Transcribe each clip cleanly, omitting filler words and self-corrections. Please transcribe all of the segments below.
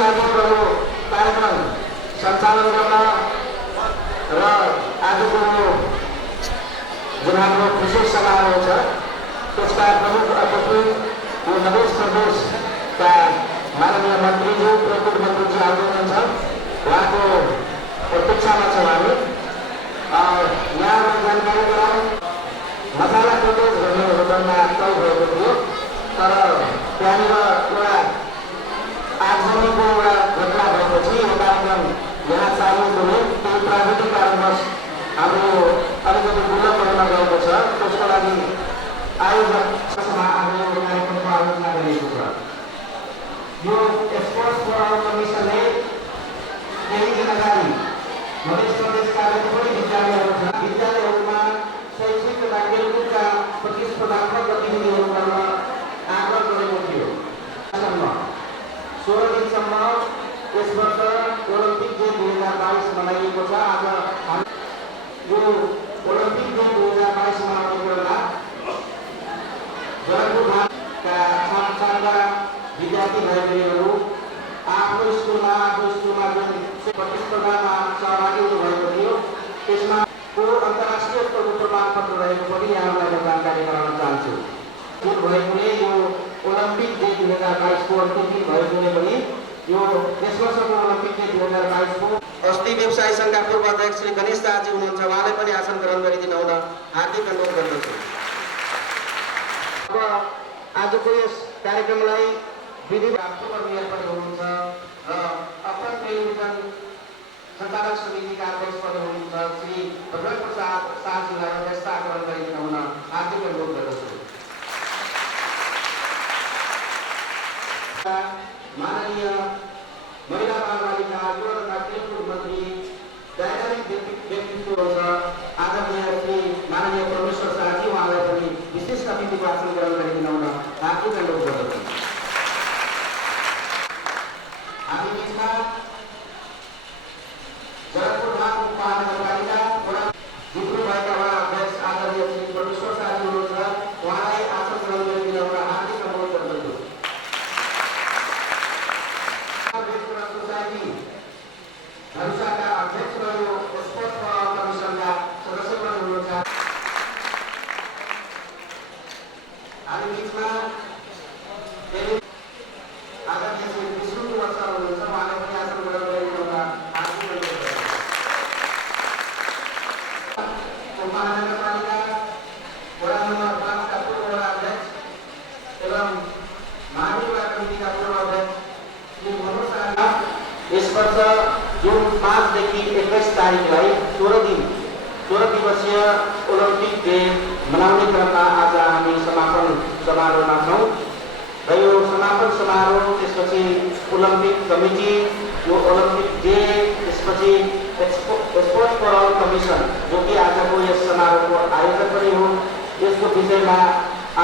मानिसहरू कार्यक्रम सञ्चालन गर्न र आजको जुन हाम्रो विशेष समारोह छ त्यसका प्रमुख अतिथि मध्य प्रदेशका माननीय मन्त्रीज्यू प्रकुट मन्त्रीजी आउनु हुनुहुन्छ। उहाँको प्रतीक्षामा छौँ हामी। यहाँलाई जानकारी गराउँ, मसाला कटेज भन्ने होटलमा तय भएको थियो, तर त्यहाँनिर एउटा आगजनीको एउटा घटना भएपछि यो कार्यक्रम यहाँ चालु हुने केही प्राविधिक कारणवश हाम्रो अलिकति विलम्ब हुन गएको छ। त्यसको लागि आयोजकसँग आज यो कार्यक्रमको आयोजना गरिएको छ। यो स्पोर्ट्स फोरम कमिसनले केही दिन अगाडि मध्य प्रदेशका जति पनि विद्यालयहरू छन्, विद्यालयहरूमा शैक्षिक तथा खेलकुदका प्रतिस्पर्धात्मक गतिविधिहरू गर्न आग्रह गरेको थियो। 16 दिनसम्म यस वर्ष ओलम्पिक गेम 2022 मनाइएको छ। आज यो ओलम्पिक गेम 2022 मनाउने बेला जनकपुरका साना विद्यार्थी भाइ बहिनीहरू आफ्नो स्कुलमा जुन प्रतिस्पर्धामा सहभागी हुनुभएको थियो त्यसमा को अन्तर्राष्ट्रिय स्तरको प्रमाणपत्र रहेको पनि यहाँलाई म जानकारी गराउन चाहन्छु। जुन भएकोले यो ओलम्पिक गेम 2022 को अन्तिम दिन भएकोले पनि यो यस वर्षको ओलम्पिक गेम 2022 को अस्ति व्यवसायी सङ्घका पूर्व अध्यक्ष श्री गणेश शाहजी हुनुहुन्छ, उहाँलाई पनि आसन ग्रहण गरिदिन हुन हार्दिक अनुरोध गर्दछु। अब आजको यस कार्यक्रमलाई विधिवत पूर्व मेयर पनि हुनुहुन्छ र अपन टेलिभिजन सञ्चालक समितिका अध्यक्ष पनि हुनुहुन्छ श्री भगवत प्रसाद शाहजीलाई अध्यक्षता ग्रहण गरिदिन हुन हार्दिक अनुरोध गर्दछु। माननीय महिला बाल बालिका युवा तथा खेलकुद मन्त्री दैनिक व्यक्तित्व छ आदरणीय श्री माननीय परमेश्वर शाहजी, उहाँलाई पनि विशेष अतिथिको आसन ग्रहण गरिदिन हुन हार्दिक अनुरोध गर्दछु। हामी बिचमा जनकपुर महानगरपालिका जित्नुभएका वडा अध्यक्ष आदरणीय श्री परमेश्वर शाहजी हुनुहुन्छ, उहाँलाई आसन ग्रहण गरिदिन हुन हार्दिक अनुरोध गर्दछु। सोसाइटी धनुषाका अध्यक्ष र यो स्पोर्ट्स फोरम कमिसनका सदस्य पनि हुनुहुन्छ। हामी बिचमा आदरणीय श्री विष्णु कुमार सर हुनुहुन्छ, उहाँले पनि आसन ग्रहण गरिदिन हुन हार्दिक अनुरोध गर्दछु। महानगरपालिका वडा नम्बर 5 का पूर्व वडा अध्यक्ष एवं महानगरपालिका कमिटीका पूर्व अध्यक्ष श्री मनोज शाह, यस वर्ष जुन 5 देखि 21 तारिखलाई 16 दिवसीय ओलम्पिक गेम मनाउने क्रममा आज हामी समापन समारोहमा छौँ र यो समापन समारोह त्यसपछि ओलम्पिक कमिटी, यो ओलम्पिक गेम, त्यसपछि स्पोर्ट्स फोरम कमिसन जो कि आजको यस समारोहको आयोजक पनि हो, यसको विषयमा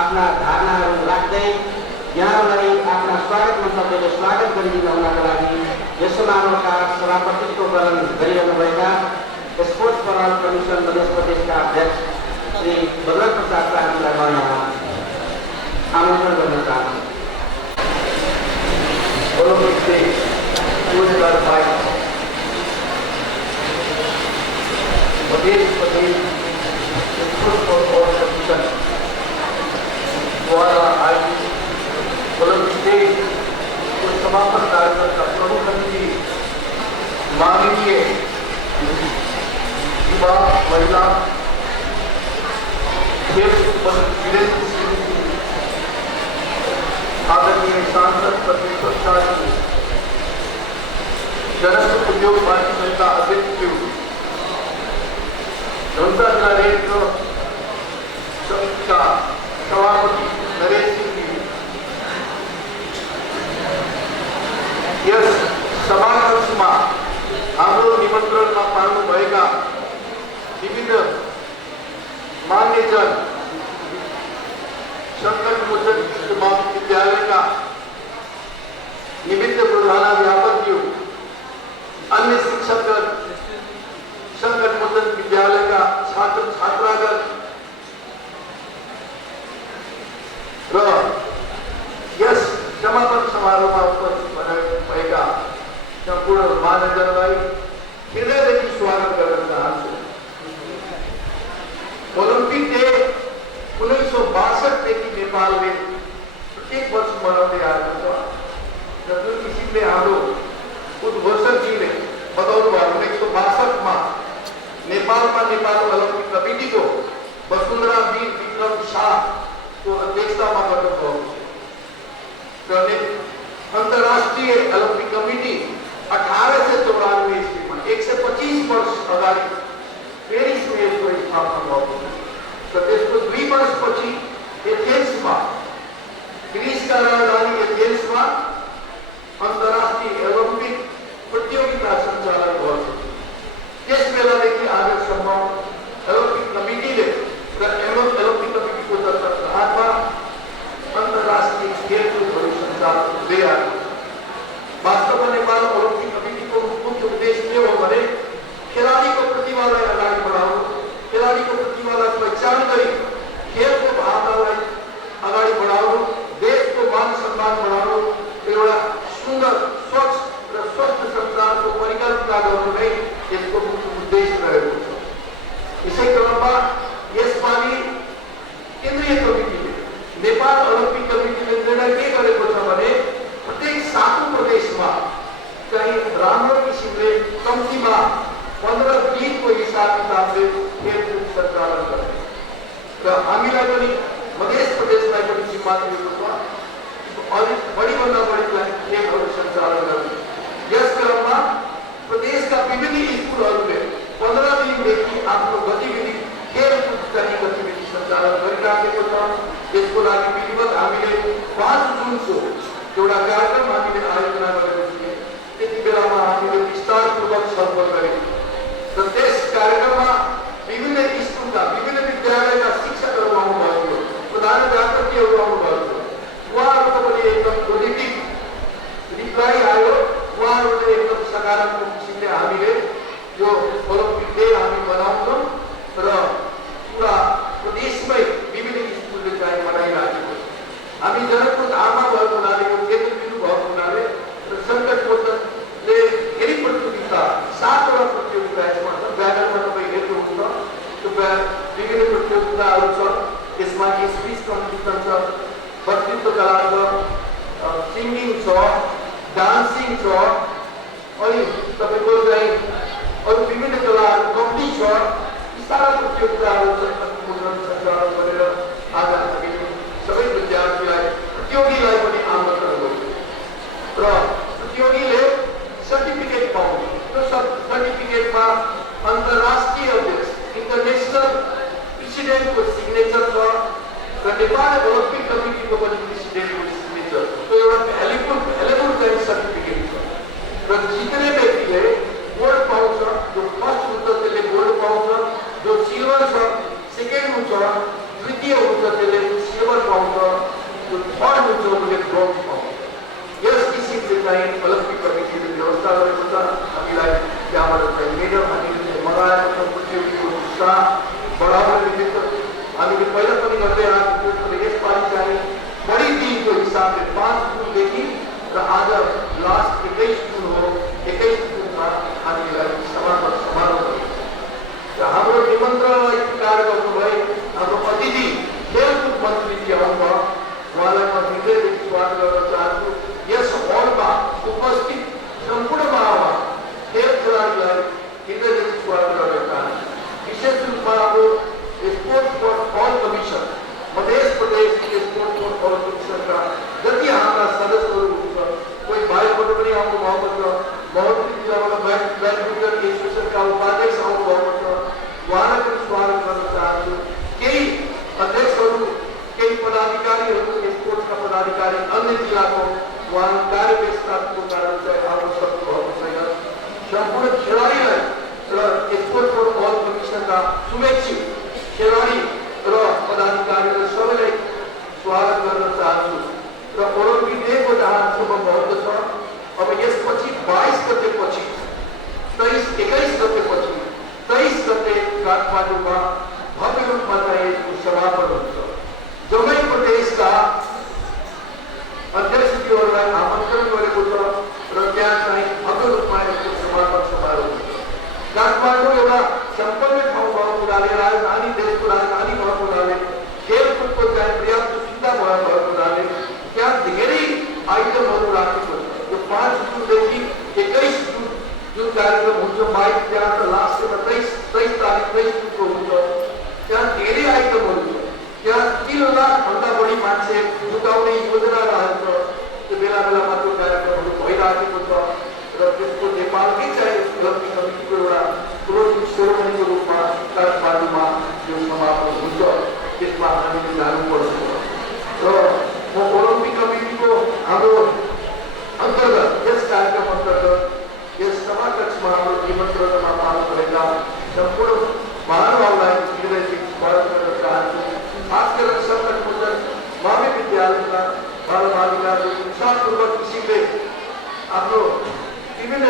आफ्ना धारणाहरू राख्दै यहाँलाई आफ्ना स्वागत मन्तव्यले स्वागत गरिदिन हुनका लागि यस समारोहका सभापतित्व ग्रहण गरिरहनुभएका स्पोर्ट्स फोरम कमिसन मध्य प्रदेशका अध्यक्ष श्री भगवत प्रसाद शाहजीलाई म यहाँ आमन्त्रण गर्न चाहन्छु। Olympic day 2022 Madhya Pradesh sports forum commission द्वारा आयोजित ओलंपिक डे को समापन कार्यक्रम का प्रमुख अतिथि माननीय युवा महिला खेल मंत्री आदरणीय सांसद परमेश्वर शाहजी, जनक उद्योग भारतीय संघ अध्यक्ष जनता जिला रेड क्रॉस का सभापति नरेश सिंह जी, यस समारोहमा हाम्रो निमन्त्रणमा पाल्नुभएका विभिन्न मान्यजन, संकट मोचन विद्यालयका निमित्त प्रधानाध्यापकज्यू, अन्य शिक्षकगण, संकट मोचन विद्यालयका छात्र छात्रागण र यस समापन समारोहमा उपस्थित भएका महानगरलाई हृदयदेखि स्वागत गर्न चाहन्छु। ओलम्पिक डे 1962देखि नेपालले प्रत्येक वर्ष मनाउँदै आएको छ र जुन किसिमले हाम्रो उद्घोषकजीले बताउनु भयो 1962 नेपालमा नेपाल ओलम्पिक कमिटीको वसुन्धरा वीर विक्रम शाहको अध्यक्षतामा गर्नुभएको छ र अन्तर्राष्ट्रिय ओलम्पिक कमिटी 1894 ईस्वीमा 125 वर्ष अगाडि पेरिसमा यसको स्थापना भएको छ र त्यसको 2 वर्षपछि एथेन्समा ग्रिसका राजधानी एथेन्समा अन्तर्राष्ट्रिय ओलम्पिक प्रतियोगिता सञ्चालन भएको छ। त्यस बेलादेखि आजसम्म ओलम्पिक कमिटीले र ओलम्पिक कमिटीको तत्वावधानमा अन्तर्राष्ट्रिय खेलकुदहरू सञ्चालन हुँदै आएको छ। वास्तवमा नेपाल ओलम्पिक कमिटीको मुख्य उद्देश्य के हो भने खेलाडीको प्रतिभालाई अगाडि बढाउनु, खेलाडीको प्रतिभालाई पहिचान गरी खेलको भावनालाई अगाडि बढाउनु, देशको मान सम्मान बढाउनु, एउटा सुन्दर स्वच्छ र स्वस्थ संसारको परिकल्पना गर्नु नै यसको मुख्य उद्देश्य रहेको छ। यसै क्रममा यसपालि केन्द्रीय कमिटीले नेपाल ओलम्पिक कमिटीले निर्णय के गरेको छ भने प्रत्येक 7 प्रदेशमा चाहिँ राम्रो किसिमले कम्तीमा 15 दिनको हिसाब किताबले खेलकुद सञ्चालन गर्ने र हामीलाई पनि मध्य प्रदेशलाई पनि जिम्मा दिएको छ अलिक बढीभन्दा बढी खेलहरू सञ्चालन गर्ने। यस क्रममा प्रदेशका विभिन्न स्कुलहरूले 15 दिनदेखि आफ्नो गतिविधि खेलकुद गर्ने गतिविधि सञ्चालन गरिराखेको छ। यसको लागि विधिवत हामीले 5 जुनको एउटा कार्यक्रम हामीले आयोजना गरेको थियौँ। त्यति बेलामा हामीले विस्तारपूर्वक छलफल गरेको र त्यस कार्यक्रममा विभिन्न स्कुलका विभिन्न विद्यालयका शिक्षकहरू आउनुभएको थियो, प्रधानाध्यापकहरू आउनुभएको थियो। उहाँहरूको पनि एकदम पोजिटिभ रिप्लाई आयो। उहाँहरूले एकदम सकारात्मक किसिमले हामीले यो ओलम्पिक डे हामी मनाउँछौँ र पुरा प्रदेशमै विभिन्न स्कुलले चाहिँ मनाइराखेको छ। हामी जनकपुर धाममा भएको हुनाले यो केन्द्रबिन्दु भएको हुनाले र सङ्कट मोचनले धेरै प्रतियोगिता 7वटा प्रतियोगिता यसमा छ। व्याकरणमा तपाईँ हेर्नुहुन्छ त्यो विभिन्न प्रतियोगिताहरू छ। यसमा स्पिच कम्पिटिसन छ, वक्तृत्व कला छ, सिङ्गिङ छ, डान्सिङ छ, अनि तपाईँको चाहिँ अरू विभिन्न कलाहरू कम्पनी छ। यी सारा प्रतियोगिताहरू सञ्चालन गरेर आज हामीले सबै विद्यार्थीलाई प्रतियोगीलाई पनि आमन्त्रण गर्छौँ र प्रतियोगीले सर्टिफिकेट पाउने। त्यो सर्टिफिकेटमा अन्तर्राष्ट्रिय अध्यक्ष इन्टरनेसनल प्रेसिडेन्टको सिग्नेचर छ र नेपाल ओलम्पिक कमिटीको पनि प्रेसिडेन्टको सिग्नेचर छ। त्यो एउटा भ्यालुएबल चाहिँ सर्टिफिकेट छ र जित्ने व्यक्तिले गोल्ड पाउँछ। जो फर्स्ट हुन्छ त्यसले गोल्ड पाउँछ, जो सिल्भर छ, सेकेन्ड हुन्छ, तृतीय हुन्छ त्यसले सिल्भर पाउँछ, जो थर्ड हुन्छ उसले ब्रोन्ज पाउँछ। यस किसिमले चाहिँ ओलम्पिक कमिटीले व्यवस्था गरेको छ। हामीलाई त्यहाँबाट चाहिँ मेडल हामीले मगाएको छ। प्रतियोगीको उत्साह बढाउन निमित्त हामीले पहिला पनि गर्दै आएको थियौँ तर यसपालि चाहिँ बढी दिनको हिसाबले 5 जुनदेखि र आज लास्ट 21 जुन हो। 21 जुनमा हामीलाई समापन समारोह गरिन्छ र हाम्रो निमन्त्रणलाई स्वीकार गर्नुभए हाम्रो अतिथि खेलकुद मन्त्रीजी आउनुभयो। उहाँलाई म हृदयदेखि स्वागत गर्न चाहन्छु। यस हलमा उपस्थित सम्पूर्ण महामा खेल खेलाडीलाई हृदयदेखि स्वागत गर्न चाहन्छु। विशेष रूपमा अब sports for all commission Madhya Pradesh sports for all कमिसनका जति हाम्रा सदस्यहरू हुनुहुन्छ, कोही भाइहरू पनि आउनु भएको छ। महोत्तरी जिल्लाबाट ब्याडमिन्टन एसोसिएसनका उपाध्यक्ष आउनु भएको छ। उहाँलाई पनि स्वागत गर्न चाहन्छु। केही अध्यक्षहरू, केही पदाधिकारीहरू, स्पोर्ट्सका पदाधिकारी अन्य जिल्लाको उहाँ कार्य व्यवस्थाको कारण चाहिँ आउन सक्नुभएको छैन। सम्पूर्ण खेलाडीलाई र स्पोर्ट्स फर अल कमिसनका शुभेच्छुक खेलाडी र पदाधिकारीहरू सबैलाई स्वागत गर्न चाहन्छु र ओलम्पिक डेको जहाँसम्म महत्त्व छ। अब यसपछि 22 गतेपछि 21 गतेपछि 23 गते काठमाडौँमा भव्य रूपमा चाहिँ यसको समापन हुन्छ। जम्मै प्रदेशका अध्यक्षज्यूहरूलाई आमन्त्रण गरेको छ र त्यहाँ चाहिँ भव्य रूपमा यसको राजधानी, देशको राजधानी भएको हुनाले खेलकुदको चाहिँ पर्याप्त सुविधा भएको हुनाले त्यहाँ धेरै आइटमहरू राखेको छ। यो 5 जुनदेखि 21 जुन कार्यक्रम हुन्छ, 22 त्यहाँ त लास्टमा 23 तारिक 23 जुनको हुन्छ। त्यहाँ धेरै आइटमहरू छ। त्यहाँ 3 लाखभन्दा बढी मान्छे जुटाउने योजना रहेछ। त्यो बेला बेलामा त्यो कार्यक्रमहरू भइराखेको छ र त्यसको नेपालकै चाहिँ ओलम्पिक कमिटीको एउटा क्लोजिङ सेरेमनीको रूपमा काठमाडौँमा यो समापन हुन्छ। त्यसमा हामीले जानुपर्छ र म ओलम्पिक कमिटीको हाम्रो अन्तर्गत यस कार्यक्रम अन्तर्गत यस सभाकक्षमा हाम्रो निमन्त्रणामा पालन गरेका सम्पूर्ण महानुभावलाई हृदयदेखि स्वागत गर्न चाहन्छु। खास गरेर सङ्कट मोचन मावि विद्यालयका बालबालिकाहरू उत्साहपूर्वक किसिमले आफ्नो विभिन्न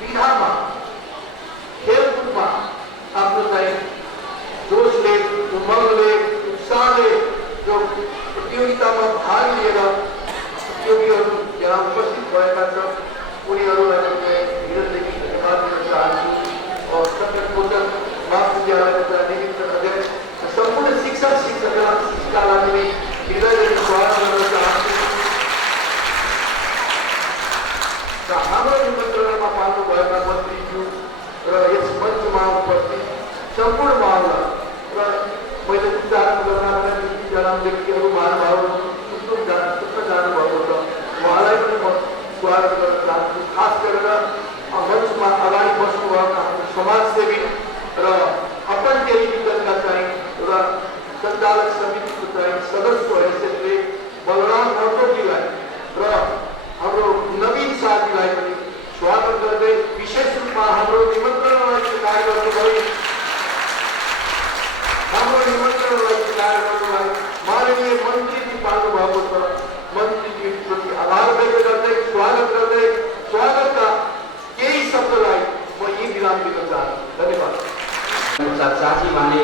विधामा खेलकुदमा आफ्नो चाहिँ जोसले, उमङ्गले, उत्साहले जो प्रतियोगितामा भाग लिएर प्रतियोगीहरू यहाँ उपस्थित भएका छन्, उनीहरूलाई हृदयदेखि धन्यवाद दिन चाहन्छु। और सङ्कट मोचन मावि विद्यालयका निमित्त अध्यक्ष सम्पूर्ण शिक्षक शिक्षिकालाई पनि हृदयदेखि स्वागत गर्न चाहन्छु। हाम्रो निमन्त्रणामा पाल्नुभएका मन्त्रीज्यू र यस मञ्चमा उपस्थित सम्पूर्ण महानुभाव र मैले उच्चारण गर्न तीनजना व्यक्तिहरू महानुभावहरू सुन्न जानुभएको छ, उहाँलाई पनि म स्वागत गर्न चाहन्छु। खास गरेर मञ्चमा अगाडि बस्नुभएका हाम्रो समाजसेवी र अपन टेलिभिजनका चाहिँ एउटा सञ्चालक समितिको चाहिँ सदस्य हैसियतले बलराम महतोजीलाई र हाम्रो नवीन साथीलाई पनि स्वागत गर्दै विशेष रूपमा हाम्रो निमन्त्रणालाई स्वीकार गर्नुभयो। हाम्रो निमन्त्रणालाई स्वीकार गर्नलाई माननीय मन्त्रीजी पाल्नु भएको छ। मन्त्रीजीप्रति आभार व्यक्त गर्दै स्वागतका केही शब्दलाई म यही विराम दिन चाहन्छु। धन्यवाद। साथीभाइले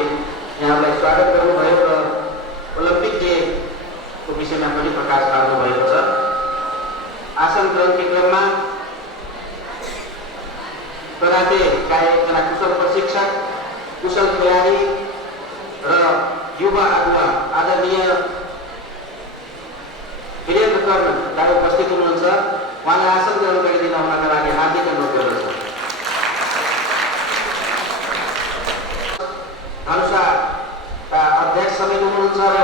यहाँलाई स्वागत गर्नुभयो र ओलम्पिक डेको विषयमा पनि प्रकाश पार्नुभएको छ। आसन ग्रहणको क्रममा करातेका एकजना कुशल प्रशिक्षक, कुशल खेलाडी र युवा अगुवा आदरणीय वीरेन्द्र कर्णलाई उपस्थित हुनुहुन्छ। उहाँलाई आसन ग्रहण गरिदिन हुनका लागि हार्दिक अनुरोध गर्दछु। धनुषाका अध्यक्ष समेत हुनुहुन्छ र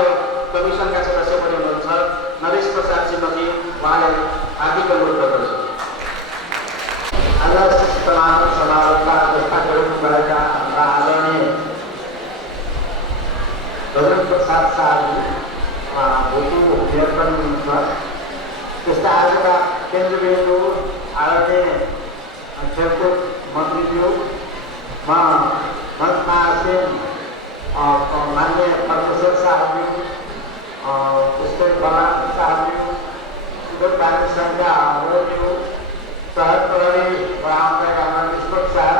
कमिसनका सदस्य पनि हुनुहुन्छ नरेश प्रसाद श्रीमती, उहाँलाई हार्दिक अनुरोध गर्दछु। आज समापन समारोहका अध्यक्षता गर्नुभएका हाम्रा आदरणीय गगन प्रसाद शाहजी भोटु मेयर पनि हुनुहुन्छ। त्यस्तै आजका केन्द्रबिन्दु आदरणीय खेलकुद मन्त्रीज्यू, म मञ्चमा आसीन मान्य परमेश्वर साहबज्यू, त्यस्तै बलराम साहबज्यू, सुदूरबानी सङ्घका हाम्रोज्यू, सहर प्रहरी बढाउँदै हाम्रा विष्णु साहब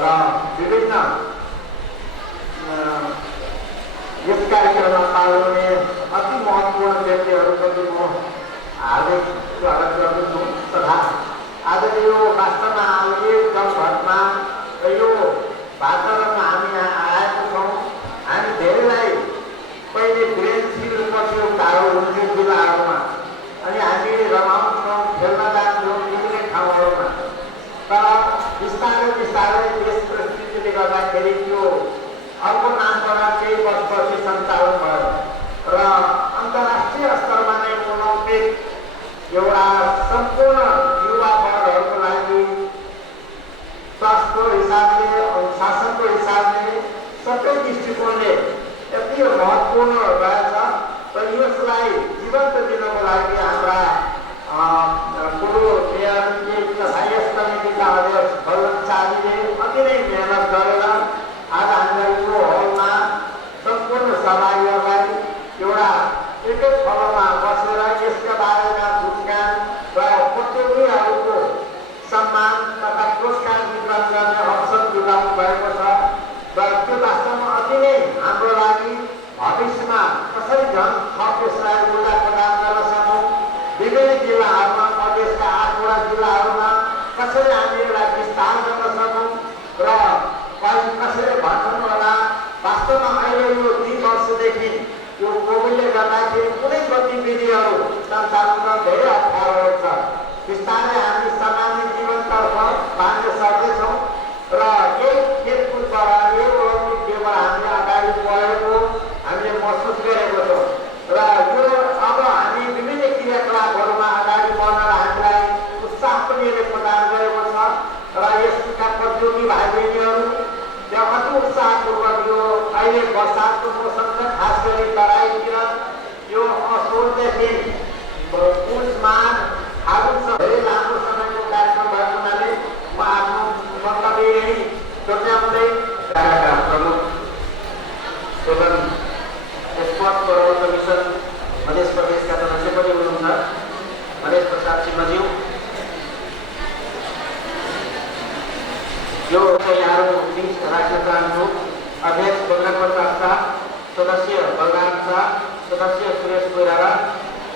र विभिन्न यस कार्यक्रममा पाल्ने अति महत्त्वपूर्ण व्यक्तिहरूप्रति म हार्दिक स्वागत गर्दछु। तथा आज यो वास्तवमा आउने जलघटमा र यो वातावरणमा हामी यहाँ आएको छौँ। हामी धेरैलाई पहिले ब्रेनसिल पर्थ्यो टाढो हुन्थ्यो जिल्लाहरूमा, अनि हामी रमाउँछौँ, खेल्न जान्छौँ विभिन्न ठाउँहरूमा। तर बिस्तारै बिस्तारै देश परिस्थितिले गर्दाखेरि त्यो अर्को नामबाट केही वर्षपछि सञ्चालन भयो र अन्तर्राष्ट्रिय स्तरमा नै ओलम्पिक एउटा सम्पूर्ण युवा वर्गहरूको लागि स्वास्थ्यको हिसाबले, अनुशासनको हिसाबले, सबै दृष्टिकोणले यति महत्त्वपूर्ण रहेछ र यसलाई जीवन्त दिनको लागि हाम्रा पूर्व मेयरजी तथा यस कमिटीका अध्यक्ष बलराम शाहजीले अति नै मेहनत गरेर आज हामीलाई यो हलमा सम्पूर्ण सहभागीहरूलाई एउटा एकै फलमा बसेर यसका बारेमा बुझ्न र प्रतियोगीहरूको सम्मान तथा पुरस्कार वितरण गर्ने अवसर जुटाउनु भएको छ र त्यो वास्तवमा अति नै हाम्रो लागि भविष्यमा कसरी झन् थप यसलाई ऊर्जा प्रदान गर्न सकौँ, विभिन्न जिल्लाहरूमा, प्रदेशका 8वटा जिल्लाहरूमा कसरी हामी यसलाई विस्तार गर्न सकौँ र कसैले भन्नु होला हामीले यो 2 वर्षदेखि यो कोभिडले गर्दाखेरि कुनै गतिविधिहरू सञ्चालन धेरै अप्ठ्यारो छ। बिस्तारै हामी सामान्य जीवनतर्फ बाँड्न सक्दैछौँ र यही खेलकुदबाट यो ओलम्पिक गेमबाट हामीले अगाडि बढेको हामीले महसुस गरेको छौँ र यो अब हामी विभिन्न क्रियाकलापहरूमा अगाडि बढ्न हामीलाई उत्साह पनि यसले प्रदान गरेको छ र यसका प्रतियोगी भाइ बहिनीहरू त्यहाँ अति उत्साहपूर्वक यो अहिले बर्सातको मौसम छ, खास गरी तराईतिर यो असोजदेखि पुसमा फागुनसम्म धेरै लामो समयको कार्यक्रम भएको हुनाले म आफ्नो वक्तव्य यही टोक्याउँदै प्रमुख एवं स्पोर्ट्स प्रबन्धन कमिसन मध्य प्रदेशका सदस्य पनि हुनुहुन्छ महेश प्रसाद सिंहज्यू। यो यहाँहरू बिच राख्न चाहन्छु। अध्यक्ष बलराम प्रसाद शाह, सदस्य बलराम शाह, सदस्य सुरेश कोइराला,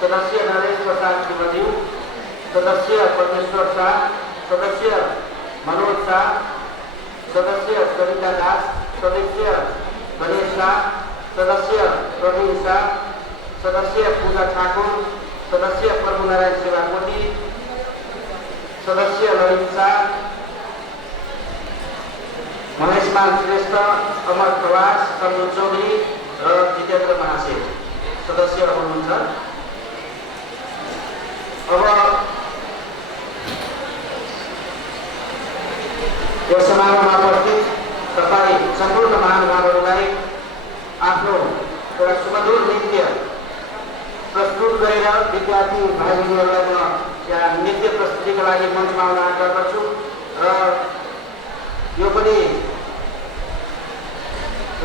सदस्य नरेश प्रसाद सिंहज्यू, सदस्य परमेश्वर शाह, सदस्य मनोज शाह, सदस्य सरिता दास, सदस्य गणेश शाह, सदस्य प्रवीण शाह, सदस्य पूजा ठाकुर, सदस्य प्रभुनारायण सेवाकोटी, सदस्य ललित शाह, महेशमान श्रेष्ठ, अमर प्रवास, सम्मु चौधरी र जितेन्द्र महाशय सदस्यहरू हुनुहुन्छ। अब यो समारोहमा उपस्थित तपाईँ सम्पूर्ण महानुभावहरूलाई आफ्नो एउटा सुमधुर नृत्य प्रस्तुत गरेर विद्यार्थी भाइ बहिनीहरूलाई म यहाँ नृत्य प्रस्तुतिका लागि मञ्चमा आउन आग्रह गर्छु र यो पनि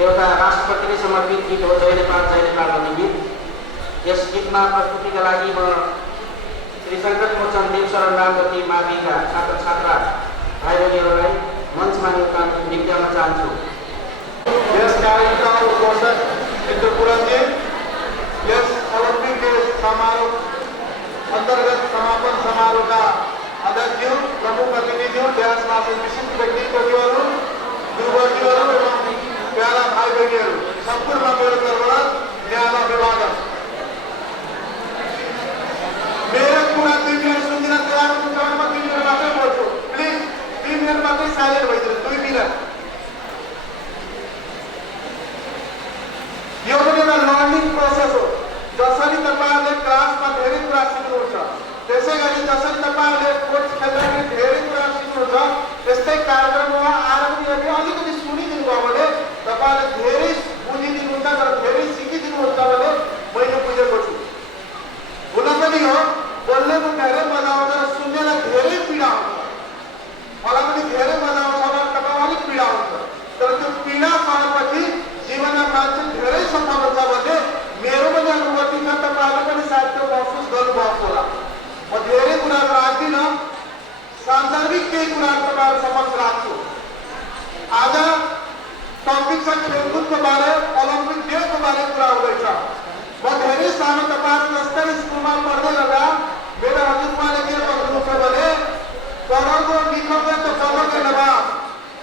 एउटा राष्ट्रपतिले समर्पित गीत हो, जय नेपाल भन्ने गीत। यस गीतमा प्रस्तुतिका लागि म श्री सङ्कट मोचन देव शरण रामगति माविका छात्र छात्रा भाइ बहिनीहरूलाई मञ्चमा निम्त्याउन चाहन्छु। यस कार्यक्रमका उद्घोषक मित्र पुरनजी, यस ओलम्पिक समारोह अन्तर्गत समापन समारोहका अध्यक्षज्यू, प्रमुख अतिथिज्यू, देशमा विशिष्ट व्यक्तित्वज्यूहरू, गुरुवर्गज्यूहरू एवं प्यारा भाइ बहिनीहरू सम्पूर्ण मेरो तर्फबाट न्याय अभिवादन। मेरो कुरा 2 मिनट सुनिदिन तयार हुनुहुन्छ भने म 2 मिनट मात्रै बोल्छु। प्लिज 2 मिनट मात्रै साइलेन्ट भइदिनु, 2 मिनट। यो पनि एउटा लर्निङ प्रोसेस हो। जसरी तपाईँहरूले क्लासमा धेरै कुरा सिक्नुहुन्छ, त्यसै गरी जसरी तपाईँहरूले स्पोर्ट्स खेल्दाखेरि धेरै कुरा सिक्नुहुन्छ, त्यस्तै कार्यक्रममा आएर पनि यदि अलिकति सुनिदिनु भयो भने तपाईँहरूले धेरै बुझिदिनुहुन्छ र धेरै सिकिदिनुहुन्छ भने मैले बुझेको छु। हुन पनि हो, बोल्नेको धेरै मजा आउँछ र सुन्नेलाई धेरै पीडा हुन्छ। मलाई पनि धेरै मजा आउँछ भने तपाईँलाई अलिक पीडा हुन्छ, तर त्यो पीडा सहेपछि जीवनमा मान्छे धेरै सफल हुन्छ भन्ने मेरो पनि अनुभूति छ। तपाईँहरूले पनि सायद त्यो महसुस गर्नुभएको होला। म धेरै कुराहरू राख्दिनँ, सान्दर्भिक केही कुराहरू तपाईँहरू समक्ष राख्छु। आज टपिक छ खेलकुदको बारे, ओलम्पिक गेमको बारे कुरा हुँदैछ। म धेरै सानो तपाईँहरू जस्तै स्कुलमा पढ्दै गर्दा मेरो हजुरबाले के भन्नुहुन्छ भने पढोगे लिखोगे तो बनोगे नवाब,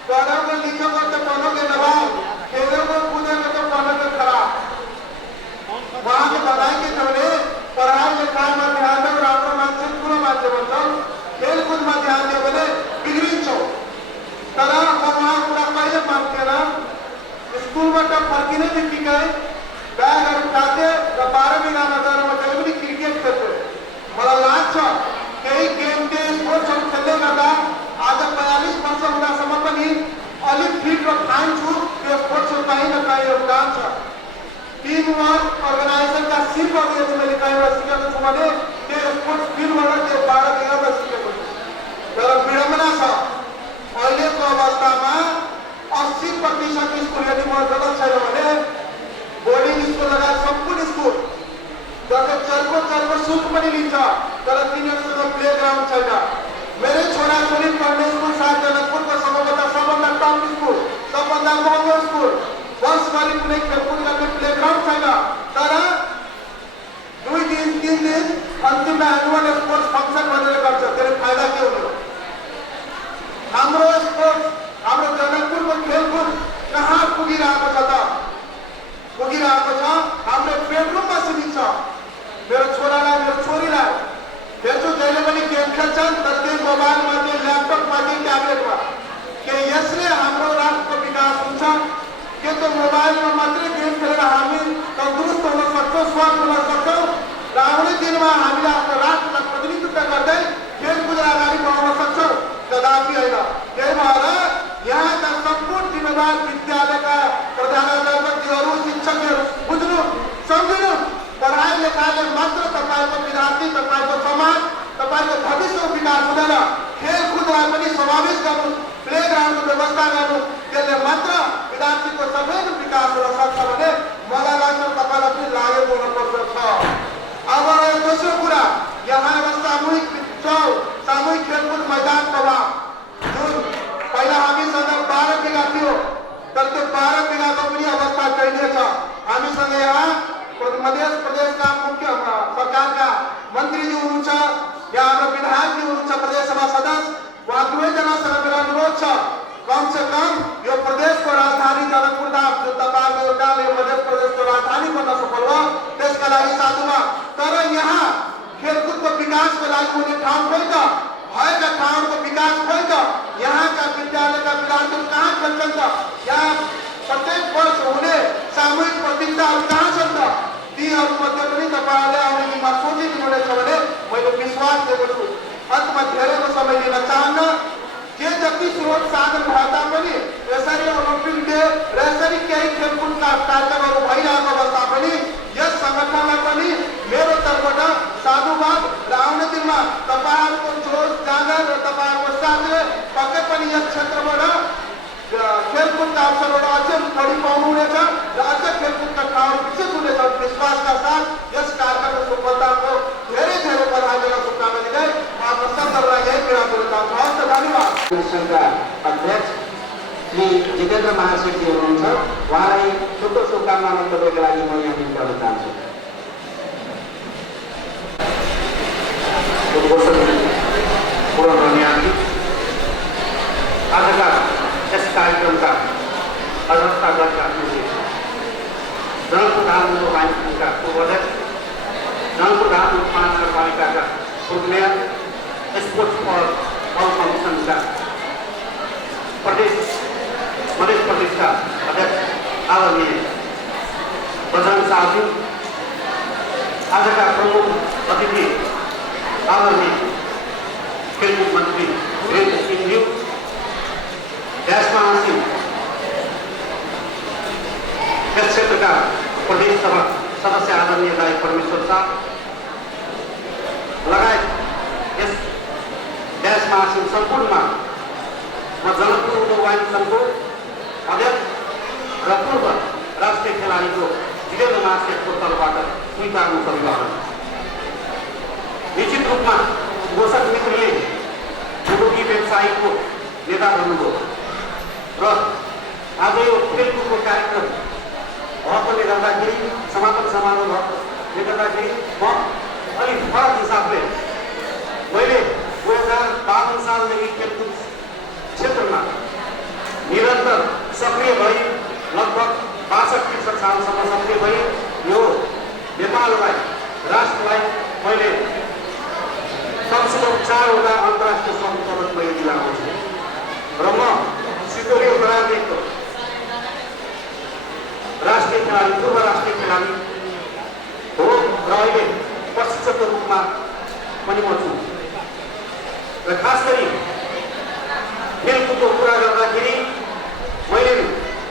पढ़ोगे लिखोगे तो बनोगे नवाब, खेलोगे कूदोगे तो बनोगे खराब। वहाँ के बनाएंगे भने पढ़ाई लिखाई में ध्यान दो, राम्रो मान्छे ठुलो मान्छे भन्छौँ, खेलकुदमा ध्यान दियो भने बिग्रिन्छौँ। तर म उहाँ कुरा कहिले मान्थेन। स्कुलबाट फर्किने बित्तिकै ब्यागहरू खाथे र 12 महिनामा गएर म जहिले पनि क्रिकेट खेल्थेँ। मलाई लाग्छ केही गेम केही स्पोर्ट्सहरू खेल्दै गर्दा आज 42 वर्ष हुँदासम्म पनि अलिक फिट र फाइन छु। त्यो स्पोर्ट्सको कहीँ न कहीँ योगदान छ। टिम वर्क अर्गनाइजेसनका सिपहरू यदि मैले कहीँबाट सिकेको छु भने त्यो स्पोर्ट्स फिल्डबाट त्यो 12 महिनामा सिकेको छु। तर विडम्बना छ, अहिलेको अवस्थामा 80% स्कुल यदि म गलत छैन भने बोर्डिङ स्कुल लगायत सम्पूर्ण स्कुल जसले चर्को शुल्क पनि लिन्छ, तर तिनीहरूसँग प्ले ग्राउन्ड छैन। मेरै छोराछोरी पढ्ने स्कुल जनकपुरको सबभन्दा टप स्कुल, सबभन्दा महँगो स्कुल, वर्षभरि कुनै खेलकुद गर्ने प्ले ग्राउन्ड छैन। तर 2 दिन 3 दिन अन्तिममा एनुअल स्पोर्ट्स फङ्सन भनेर गर्छ। त्यसले फाइदा के हुने हो? हाम्रो स्पोर्ट्स, हाम्रो जनकपुरको खेलकुद कहाँ पुगिरहेको छ त? खेलाडीमा मात्रै गेम खेलेर हामी तन्दुरुस्त हुन सक्छौँ, स्वस्थ हुन सक्छौँ र आउने दिनमा हामीले आफ्नो राष्ट्रलाई प्रतिनिधित्व गर्दै खेलकुदलाई अगाडि बढाउन सक्छौँ, कदापि होइन। त्यही भएर यहाँका सम्पूर्ण जिम्मेवार विद्यालयका प्रधानाध्यापकहरू, शिक्षकहरू बुझ्नु, सम्झिनु, पढाइ लेखाइले मात्र तपाईँको विद्यार्थी, तपाईँको समाज, तपाईँको भविष्यको विकास हुँदैन। खेलकुदलाई पनि समावेश गर्नु, प्ले ग्राउन्डको व्यवस्था गर्नु, त्यसले मात्र विद्यार्थीको सबै विकास हुन सक्छ भने मलाई लाग्छ तपाईँलाई पनि लागेको हुनुपर्छ। अब दोस्रो कुरा, यहाँ अब सामूहिक खेलकुद मैदान प्रभाव, जुन पहिला हामीसँग 12 बिघा थियो, तर त्यो 12 बिघाको पनि अवस्था दयनीय छ। हामीसँग यहाँ मध्य प्रदेशका मुख्य सरकारका मन्त्रीज्यू हुनुहुन्छ, यहाँ हाम्रो विधायकज्यू हुनुहुन्छ, प्रदेश सभा सदस्य, उहाँ दुवैजनासँग मेरो अनुरोध छ, कम से कम यो प्रदेशको राजधानी जनकपुर धाम जुन तपाईँको एउटाले मध्य प्रदेशको राजधानी बन्न सफल भयो, त्यसका लागि साधुवाद। तर यहाँ खेलकुदको विकासको लागि हुने ठाउँ खोइ त, भएका ठाउँको विकास खोइ त, यहाँका विद्यालयका विद्यार्थीहरू कहाँ खेल्छन् त, यहाँ प्रत्येक वर्ष हुने सामूहिक प्रतियोगिताहरू कहाँ छन् त, तीहरूमध्ये पनि तपाईँहरूले आउने दिनमा सोचिदिनुहुनेछ भने मैले विश्वास दिएको छु। अन्तमा धेरैको समय लिन चाहन्न, जे जति स्रोत साधन भए तापनि यसरी ओलम्पिक डे र यसरी केही खेलकुदका कार्यक्रमहरू भइरहेको अवस्था पनि यस सङ्गठनलाई पनि मेरो तर्फबाट साधुवाद र आउने दिनमा तपाईँहरूको जोस जाँगर र तपाईँहरूको साथले पक्कै पनि यस क्षेत्रबाट खेलकुदका अवसरहरू अझै बढी पाउनुहुनेछ र अझ खेलकुदका ठाउँ विकसित हुनेछ विश्वासका साथ यस कार्यक्रमको सफलताको धेरै धेरै बधाई दिन शुभकामना दिँदै आफ्नो शब्दहरूलाई यही विराम दिन चाहन्छु। हवस्, धन्यवाद। संघका अध्यक्ष श्री जितेन्द्र महाशेठी हुनुहुन्छ, उहाँलाई छोटो शुभकामना वक्तव्यका लागि म यहाँ बिन्ती गर्न चाहन्छु। आजका यस कार्यक्रमका अध्यक्षता गरेका जनकपुर धाम उपमहानगरपालिका पूर्वाध्यक्ष, जनकपुर धाम उपमहानगरपालिकाका पूर्व मेयर, स्पोर्ट्स फर अल कमिसनका मध्य प्रदेशका अध्यक्ष आदरणीय बजरंग साहज्यू, आजका प्रमुख अतिथि आदरणीय खेलकुद मन्त्री वीरेन्द्र सिंहज्यू, महासिंह यस क्षेत्रका प्रदेश सभा सदस्य आदरणीय दाई परमेश्वर शाह लगायत यस ड्यास महासिंह सम्पूर्णमा म जनकपुर उपवाहिनी सङ्घको अध्यक्ष र पूर्व राष्ट्रिय खेलाडीको जितेन्द्र महाशेठको तर्फबाट स्वीकार्नु परिवार। निश्चित रूपमा पोषक मित्रले उद्योगी व्यवसायीको नेता बन्नुभयो र आज यो खेलकुदको कार्यक्रम भएकोले गर्दाखेरि समापन समारोह भएकोले गर्दाखेरि म अलिक फरक हिसाबले मैले 2052 सालदेखि खेलकुद क्षेत्रमा निरन्तर सक्रिय भई लगभग 62-63 सालसम्म सक्रिय भई यो नेपाललाई, राष्ट्रलाई मैले कमसेकम 4वटा अन्तर्राष्ट्रिय सम्मेलन मैले दिलाएको छु र म सितोरियो प्रणालीको राष्ट्रिय खेलाडी, पूर्व राष्ट्रिय खेलाडी हो र अहिले प्रशिक्षकको रूपमा पनि म छु र खास गरी खेलकुदको कुरा गर्दाखेरि मैले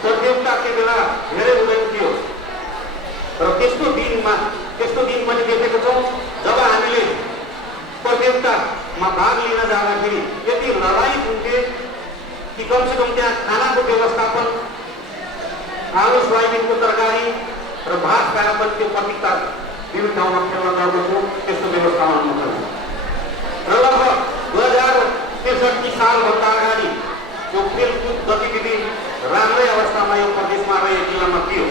प्रतियोगिता त्यो बेला धेरै हुँदैन थियो र त्यस्तो दिन पनि देखेको छौँ जब हामीले प्रतियोगितामा भाग लिन जाँदाखेरि यति लडाइँ हुन्थे कि कमसेकम त्यहाँ खानाको व्यवस्थापन, आलु सोयाबिनको तरकारी र भात खाएर पनि त्यो प्रतियोगिता विभिन्न ठाउँमा खेल्न जाँदछु, त्यस्तो व्यवस्थामा हुनुपर्छ र लगभग 2063 सालभन्दा अगाडि यो खेलकुद गतिविधि राम्रै अवस्थामा यो प्रदेशमा र यो जिल्लामा थियो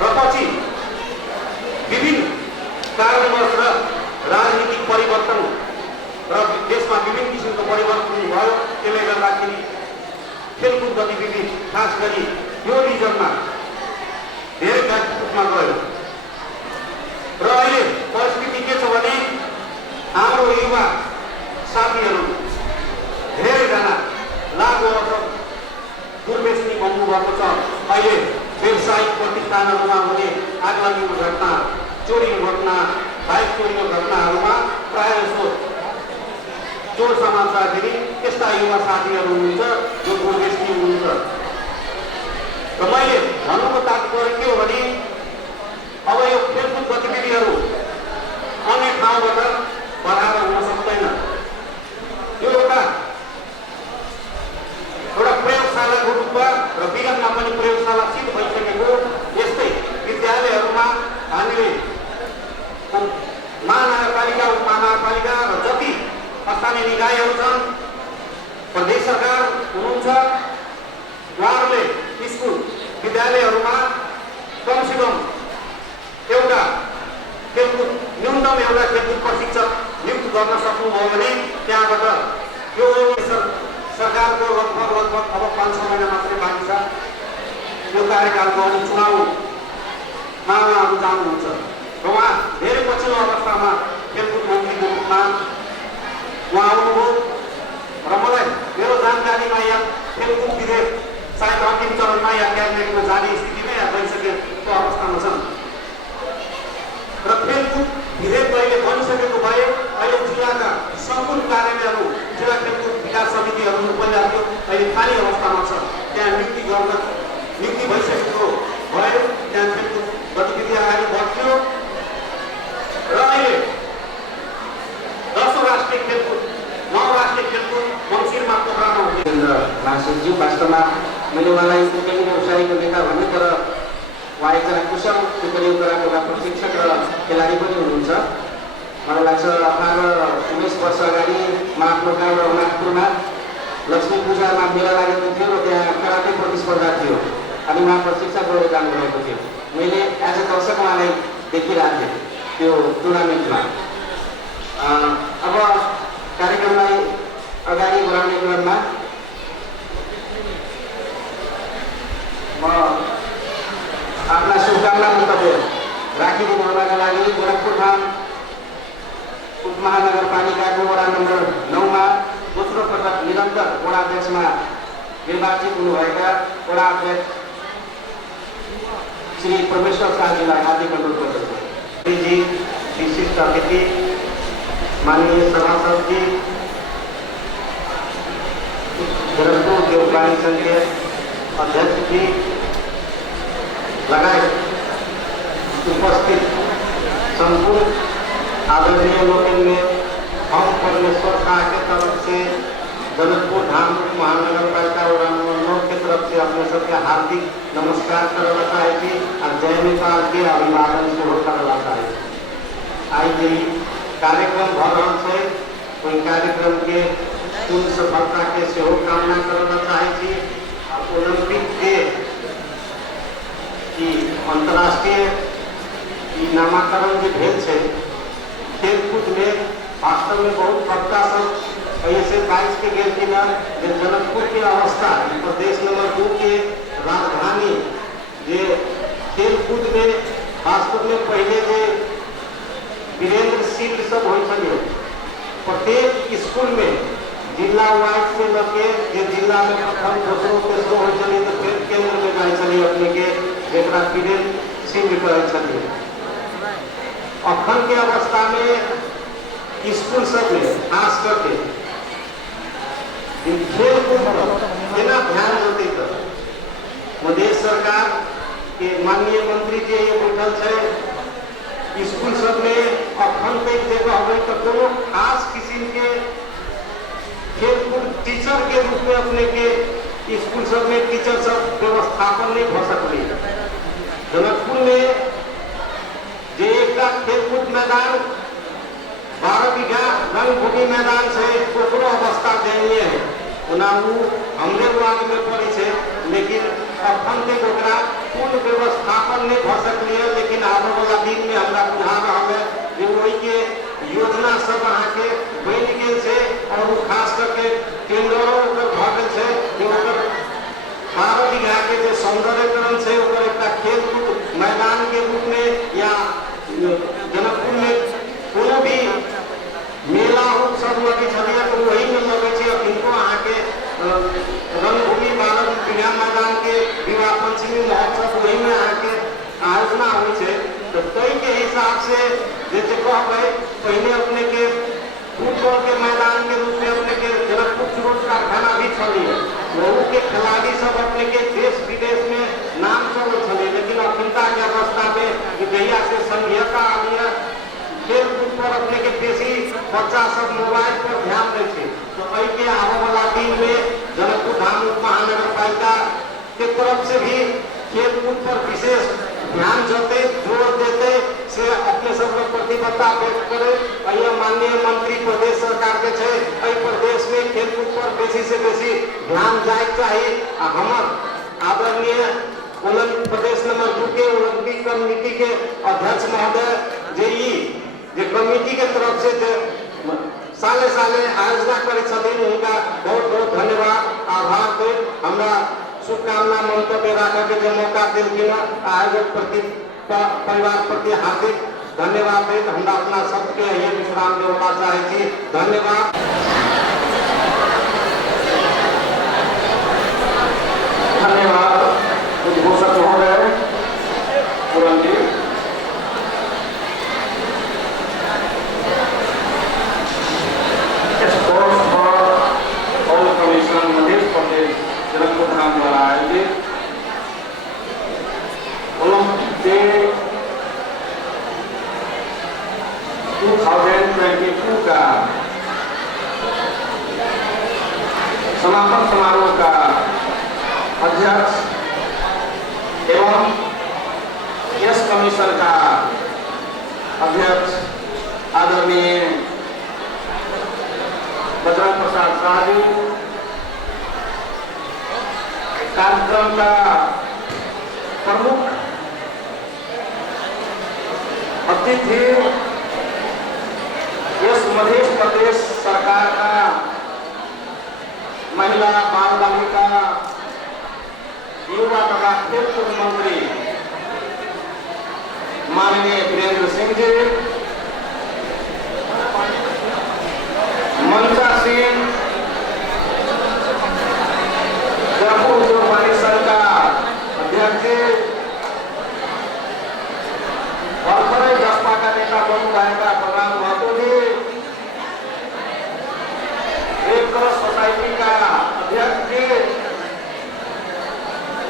र पछि विभिन्न कारणवश र राजनीतिक परिवर्तन र देशमा विभिन्न किसिमको परिवर्तन भयो। त्यसले गर्दाखेरि खेलकुद गतिविधि खास गरी यो रिजनमा धेरै रूपमा गयो र अहिले परिस्थिति के छ भने हाम्रो युवा साथीहरू धेरैजना लागु अवस्था दुर्व्यसनी हुनुभएको छ। अहिले व्यावसायिक प्रतिष्ठानहरूमा हुने आगलागीको घटना, चोरीको घटना, बाइक चोरीको घटनाहरूमा प्रायः जसो चोर समाचारखेरि यस्ता युवा साथीहरू हुनुहुन्छ जो गोर्खेस्टी हुनुहुन्छ। र मैले भन्नुको तात्पर्य के हो भने अब यो खेलकुद गतिविधिहरू अन्य ठाउँबाट बढाएर हुन सक्दैन। यो एउटा प्रयोगशालाको रूपमा र विगतमा पनि प्रयोगशाला सिद्ध भइसकेको यस्तै विद्यालयहरूमा हामीले महानगरपालिका, उपमहानगरपालिका र जति स्थानीय निकायहरू छन्, प्रदेश सरकार हुनुहुन्छ, उहाँहरूले स्कुल विद्यालयहरूमा कमसेकम एउटा खेलकुद न्यूनतम एउटा खेलकुद प्रशिक्षक नियुक्त गर्न सक्नुभयो भने त्यहाँबाट यो सरकारको लगभग अब 5-6 महिना मात्रै बाँकी छ। यो कार्यकालको अनि चुनावमा उहाँहरू जानुहुन्छ र उहाँ धेरै पछिल्लो अवस्थामा खेलकुद मन्त्रीको रूपमा उहाँ आउनुभयो र मलाई मेरो जानकारीमा यहाँ खेलकुद विधेयक सायद अन्तिम चरणमा या क्याबिनेटमा जाने स्थितिमै गइसकेको अवस्थामा छन् र खेलकुद विधेयक अहिले बनिसकेको भए अहिले जिल्लाका सम्पूर्ण कार्यालयहरू, जिल्ला खेलकुद विकास समितिहरू उपन्यासको अहिले खाली अवस्थामा छ। त्यहाँ नियुक्ति भइसकेको भयो, त्यहाँ खेलकुद गतिविधि अगाडि बढ्थ्यो र अहिले 10औं राष्ट्रिय खेलकुद, 9औं राष्ट्रिय खेलकुद मङ्सिरमा पोखरामा हुने। महासचिव वास्तवमा मैले उहाँलाई केही व्यवसायीको नेता भने तर उहाँ एकजना कुशल प्रतियोगिताको एउटा प्रशिक्षक र खेलाडी पनि हुनुहुन्छ। मलाई लाग्छ 18-19 वर्ष अगाडि म आफ्नो गाउँ रघुनाथपुरमा लक्ष्मी पूजामा मेला लागेको थियो र त्यहाँ कराटे प्रतिस्पर्धा थियो अनि उहाँ प्रशिक्षक गरेर काम गरेको थियो। मैले एज अ दर्शक उहाँलाई देखिरहेको थिएँ त्यो टुर्नामेन्टमा। अब कार्यक्रमलाई अगाडि बढाउने क्रममा म आफ्ना शुभकामना मन्तव्य राखिदिनु हुनका लागि गोरखपुरमा उपमहानगरपालिकाको वडा नम्बर 9मा दोस्रो पटक निरन्तर वडा अध्यक्षमा निर्वाचित हुनुभएका वडा अध्यक्ष श्री परमेश्वर शाहजीलाई हार्दिक अनुरोध गर्दछु। जी, विशिष्ट अतिथि, माननीय सभासदजी, गोरखपुर देवपानी संघ के अध्यक्ष जी लगायत उपस्थित संपूर्ण आदरणीय लोगों में हम परमेश्वर शाह के तरफ से जनकपुर धाम महानगर पालिका वडा नंबर 9 के तरफ से अपने सबके हार्दिक नमस्कार करना चाहिए और जय नेपाल के अभिवादन से करना चाहिए। आज ये कार्यक्रम भर रहा है, कोई कार्यक्रम के पूर्ण सफलता के सेहो कामना करना चाहिए। ओलंपिक के अंतर्राष्ट्रीय नामाकरण जो भेल है खेलकूद में वास्तव में बहुत बड़का सब ऐसे 22 के गेल कि जनकपुर की अवस्था प्रदेश नंबर 2 के राजधानी ये खेलकूद में वास्तव में पहले जो वीरेंद्र शील्ड सब हो प्रत्येक स्कूल में जिला वाइज से लगे ये जिला में प्रथम दोसरों तेसरों हो चली तो फिर केंद्र में गए चली अपने के जरा वीरेंद्र शील्ड करे चलिए। अखन के अवस्था में स्कूल सब में खास करके खेल कूद केना ध्यान देते तो प्रदेश सरकार के माननीय मंत्री जी ये बैठल है स्कूल सब में अखन तक जगह हो तो कोनो खास किस्म के खेलकूद टीचर के रूप में अपने के स्कूल सब में टीचर सब व्यवस्थापन नहीं हो सकती। जनकपुर में जे एक खेलकूद मैदान 12 बीघा रंगभूमि मैदान से ओकरो अवस्था दयनीय है। हमने वार्ड में पड़ी है लेकिन अखन तक ओकरा पूर्ण व्यवस्थापन नहीं हो सकली है। लेकिन आने वाला दिन में हमरा बुझा रहा है वही के योजना सब अहाँ के बन गए से और खास करके टेंडरों भगल है 12 बीघा के जो सौंदर्यकरण से एक खेलकूद मैदान के रूप में या जनकपुर में कोनो भी मेला उत्सव लगे तो वही में लगे किनको अहाँ के रंगभूमि 12 बीघा मैदान के रह गए पहले अपने के फुटबॉल के मैदान के रूप में अपने के जनकपुर चुरोज कारखाना भी चली है। वहू के खिलाड़ी सब अपने के देश विदेश में नाम चल चले, लेकिन अखिलता के अवस्था में जहिया से संघीयता आ गया खेल कूद पर अपने के बेसी बच्चा सब मोबाइल पर ध्यान दे छे। तो एहि के आने वाला दिन में जनकपुर धाम महानगर पालिका के तरफ से भी खेल कूद पर विशेष ध्यान देते जोर देते से अपने सब लोग प्रतिबद्धता व्यक्त करे। यह माननीय मंत्री प्रदेश सरकार के छे एहि प्रदेश में खेल कूद पर बेसी से बेसी ध्यान जाए चाहिए। हमर आदरणीय ओलंपिक प्रदेश नंबर 2 के ओलंपिक कमेटी के अध्यक्ष महोदय जे कमेटी के तरफ से साले साले आयोजना करे छथिन उनका बहुत बहुत धन्यवाद आभार दे। हमरा शुभकामना मंतव्य राखे के जो मौका दिलखिन आयोजक प्रति परिवार प्रति हार्दिक धन्यवाद दे। हमरा अपना सबके ये विश्राम देवता चाहे छी। धन्यवाद। धन्यवाद उद्घोषक महोदय पूरन जी। मध्य प्रदेश जनकपुर धाम द्वारा आयोजित ओलंपिक 2022 का समापन समारोह का अध्यक्ष एवं यस कमीशन का अध्यक्ष आदरणीय बजरंग प्रसाद शाह जी, कार्यक्रम का प्रमुख अतिथि यस मध्य प्रदेश सरकार का महिला बाल बालिका युवा तथा खेलकूद मंत्री माननीय वीरेंद्र सिंह जी, मनसा सिंह जयपुर उद्योग परिषद का अध्यक्ष और जसपा का नेता बन जाएगा प्रधान महतो जी, रेड क्रॉस सोसाइटी का अध्यक्ष जी,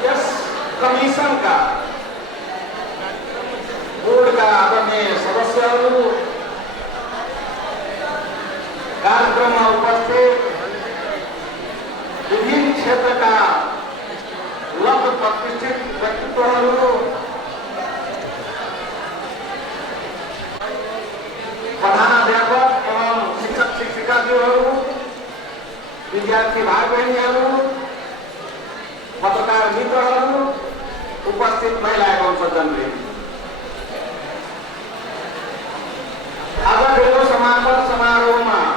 यस कमीशन का बोर्ड का आदरणीय सदस्य, कार्यक्रम में उपस्थित विभिन्न क्षेत्र का लब्ध प्रतिष्ठित व्यक्तित्वहरू, प्रधानाध्यापक एवं शिक्षक शिक्षिकाज्यूहरू, विद्यार्थी भाई बहनीहरू, पत्रकार मित्रहरू, उपस्थित महिला एवं सज्जनवृन्द, आज खेलो समापन समारोह में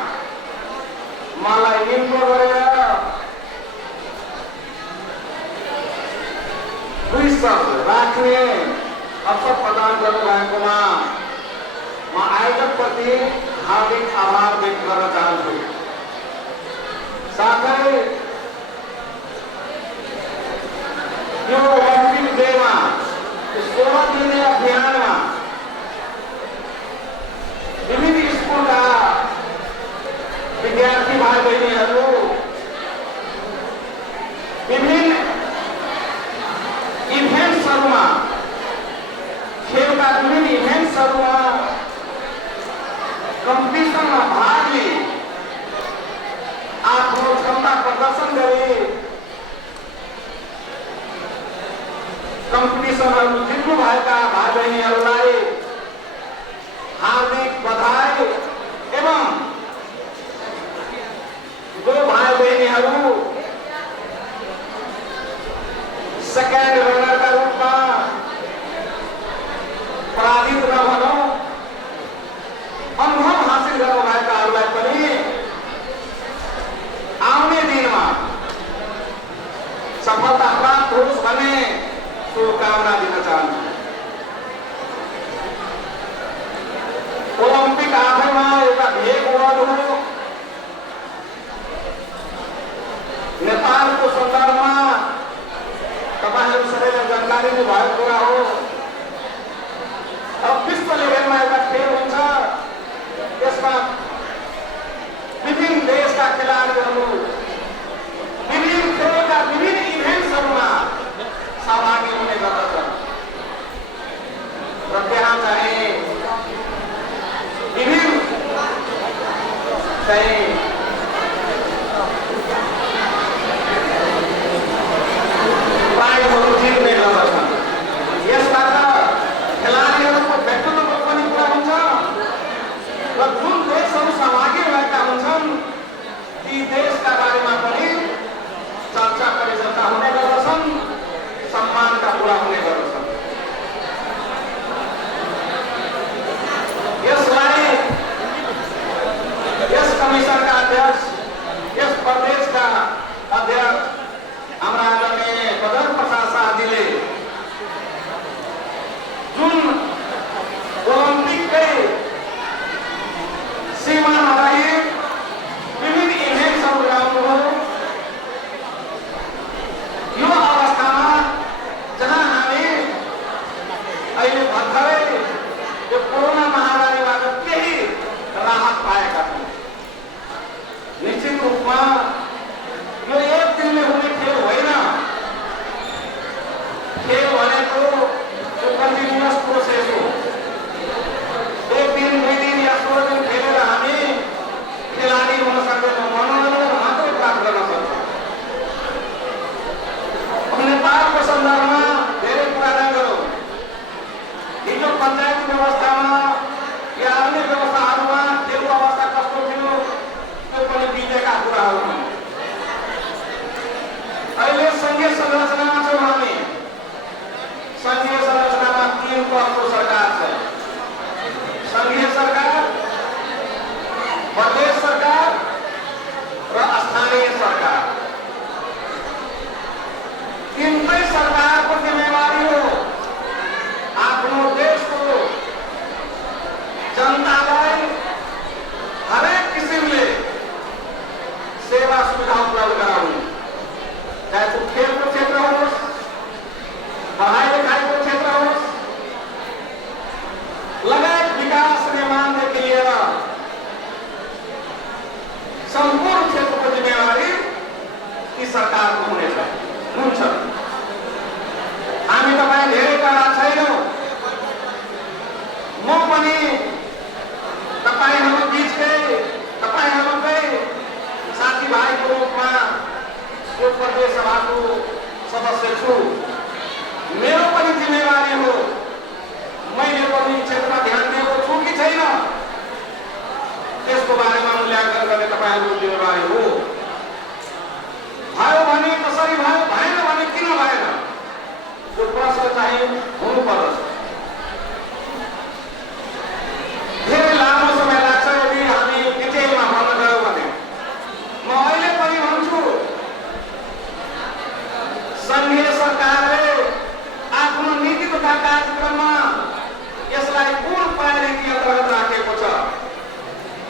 मलाई निम्तो गरेर दुई शब्द राख्ने अवसर प्रदान गर्नुभएकोमा म आयोजक प्रति हार्दिक आभार व्यक्त गर्न चाहन्छु। साथै यो ओलम्पिक डेमा 16 दिने अभियानमा विभिन्न स्कूल का विद्यार्थी भाई बहनीहरू विभिन्न इभेन्ट्सहरूमा खेलका विभिन्न इभेन्ट्सहरूमा कम्पिटिसनमा भाग लिई आफ्नो क्षमता प्रदर्शन गरी कम्पिटिसनहरू जित्नु भएका भाइ बहनीहरूलाई हार्दिक बधाई एवं जो भाई बहनीहरू सेकेंड रनर का रूप में पराजित नभनौं अनुभव हासिल गर्नुभएकाहरूलाई पनि आउने दिनमा सफलता प्राप्त होस् भन्ने शुभकामना दिन चाहन्छु। ओलंपिक आफैमा एउटा भेग वर्ड हो। नेपालको सन्दर्भमा तपाईहरु सबैलाई जानकारी नै भएको कुरा हो। अब विश्व लेभलमा एउटा खेल हुन्छ। सरकार तिनकै सरकारको जिम्मेवारी हो आफ्नो देशको जनतालाई हरेक किसिमले सेवा सुविधा उपलब्ध गराउनु, चाहे त्यो खेलको क्षेत्र होस्, पढाइ लेखाइको क्षेत्र होस्, लगायत विकास निर्माणदेखि लिएर सम्पूर्ण क्षेत्रको जिम्मेवारी ती सरकारको हुन्छ। हामी तपाईँ धेरै टाढा छैनौँ। म पनि तपाईहरू बीचकै तपाईहरूकै साथीभाइको रूपमा यो प्रदेश सभाको सदस्य छु। मेरो पनि जिम्मेवारी हो, मैले पनि क्षेत्रमा ध्यान दिएको छु कि छैन त्यसको बारेमा मूल्याङ्कन गर्ने तपाईहरूको जिम्मेवारी हो। भयो भने कसरी भयो, भएन भने किन भएन, यो प्रश्न चाहिँ हुनुपर्दछ। धेरै लामो समय लाग्छ यदि हामी डिटेलमा भन्न गयौँ भने। म अहिले पनि भन्छु, सङ्घीय सरकारले आफ्नो नीति तथा कार्यक्रममा यसलाई पूर्ण प्रायोरिटी अन्तर्गत राखेको छ।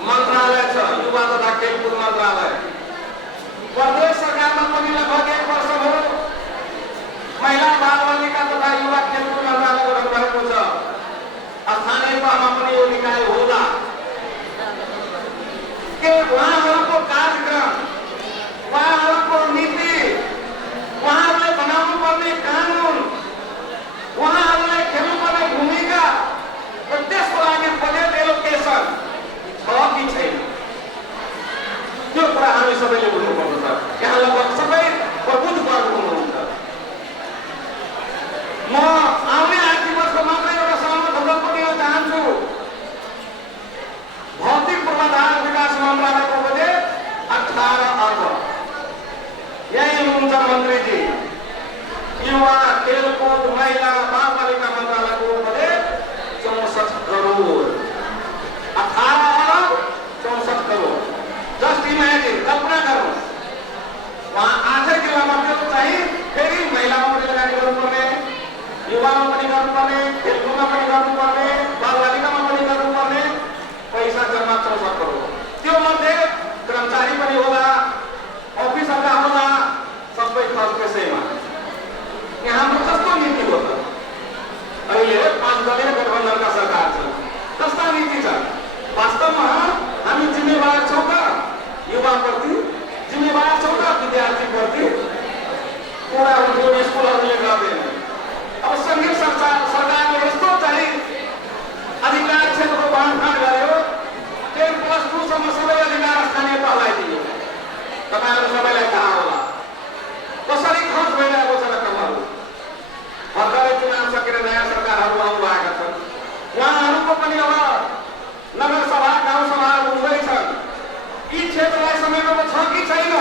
मन्त्रालय छ, युवा तथा खेलकुद मन्त्रालय। प्रदेश सरकारमा पनि लगभग 1 वर्ष हो महिला बाल बालिका तथा युवा खेलकुद मन्त्रालय गठन भएको छ। स्थानीय तहमा पनि यो निकाय होला कि उहाँहरूको कार्यक्रम, उहाँहरूको नीति, उहाँहरूले बनाउनु पर्ने कानुन, उहाँहरूलाई खेल्नुपर्ने भूमिका र त्यसको लागि बजेट एलोकेसन छ कि छैन, त्यो कुरा हामी सबैले बुझ्नुपर्दछ। यहाँ लगभग सबै प्रबुद्ध वर्ग हुनुहुन्छ। म आउने आर्थिक वर्षको मात्रै एउटा सानो सन्दर्भ दिन चाहन्छु। भौतिक पूर्वाधार विकास मन्त्रालयको बजेट 18 अर्ब। यही हुनुहुन्छ मन्त्रीजी। युवा खेलकुद महिला बाल बालिका मन्त्रालयको बजेट 64 करोड। 18 अर्ब 64 करोड। जस्ट इमेजिन, कल्पना गर्नुहोस्, वहाँ 8 जिल्लामा त्यो चाहिँ फेरि महिलामा पनि लगानी गर्नुपर्ने, युवामा पनि गर्नुपर्ने, खेलकुदमा पनि गर्नुपर्ने, बाल बालिकामा पनि गर्नुपर्ने, पैसा जम्मा 64 करोड। त्यो मध्ये कर्मचारी पनि होला, अफिसरका होला, सबै खर्च त्यसैमा। यहाँ हाम्रो कस्तो नीति हो त? अहिले 5 दलीय गठबन्धनका सरकार छ, कस्ता नीति छ? वास्तवमा हामी जिम्मेवार छौँ त युवाप्रति, जिम्मेवार छौँ त विद्यार्थीप्रति? कुरा हुन्थ्यो स्कुलहरूले गर्दैन। अब सङ्घीय सरकारले यस्तो चाहिँ अधिकार क्षेत्रको बाँडफाँड गर्यो, 10+2 सम्म सबै अधिकार स्थानीय तहलाई दियो। तपाईँहरू सबैलाई थाहा होला कसरी खर्च भइरहेको छ रकमहरू। भर्खरै चुनाव सकेर नयाँ सरकारहरू आउनुभएका छन्, उहाँहरूको पनि अब नगरसभा गाउँसभाहरू हुँदैछन्। यी क्षेत्रलाई समेटेको छ कि छैन?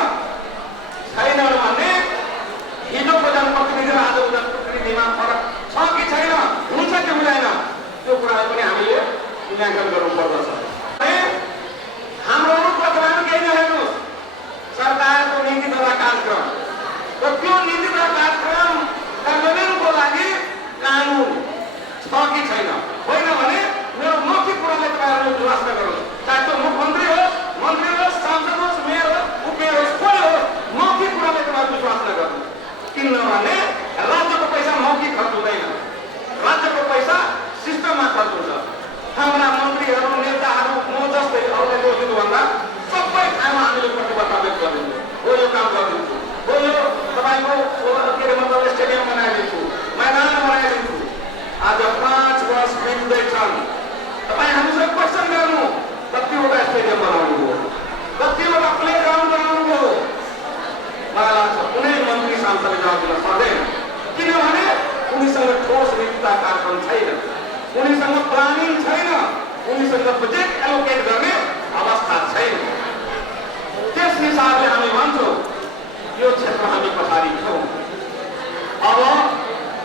छैन भने हिजोको जनप्रतिनिधि र आजको जनप्रतिनिधिमा फरक छ कि छैन, हुन्छ कि हुँदैन, त्यो कुराहरू पनि हामीले मूल्याङ्कन गर्नुपर्दछ। हाम्रो उपक्रम केही नहेर्नुहोस्, सरकारको नीति तथा कार्यक्रम र त्यो नीति तथा कार्यक्रम कार्यान्वयनको लागि कानुन छ कि छैन? होइन भने मेरो मौखिक कुरालाई तपाईँहरूले विश्वास नगर्नुहोस्। चाहे त्यो मुख्यमन्त्री होस्, मन्त्री होस्, सांसद होस्, मेयर होस्, उपमेयर होस्, कोही होस्, मौखिक कुरालाई तपाईँहरू विश्वास नगर्नुहोस्। किनभने राज्यको पैसा मौखिक खर्च हुँदैन, राज्यको पैसा सिस्टममा खर्च हुन्छ। हाम्रा मन्त्रीहरू, नेताहरू, म जस्तै अरूलाई दोषित भन्दा सबै ठाउँमा हामीले प्रतिबद्धता व्यक्त गरिदिन्छौँ, हो यो काम गरिदिन्छु, हो यो तपाईँको के अरे मतलब स्टेडियम बनाइदिन्छु, मैदान बनाइदिन्छु। आज 5 वर्ष बित्दैछन्, तपाईँ हामीसँग क्वेसन गर्नु, कतिवटा स्टेडियम बनाउनु हो, कतिवटा प्ले ग्राउन्ड बनाउनु हो? मलाई लाग्छ कुनै मन्त्री सांसदले जवाब दिन सक्दैन। किनभने उनीसँग ठोस नीति तथा कार्यक्रम छैन, उनीसँग प्लानिङ छैन, उनीसँग बजेट एलोकेट गर्ने अवस्था छैन। त्यस हिसाबले हामी भन्छौँ यो क्षेत्र हामी पछाडि छौँ। अब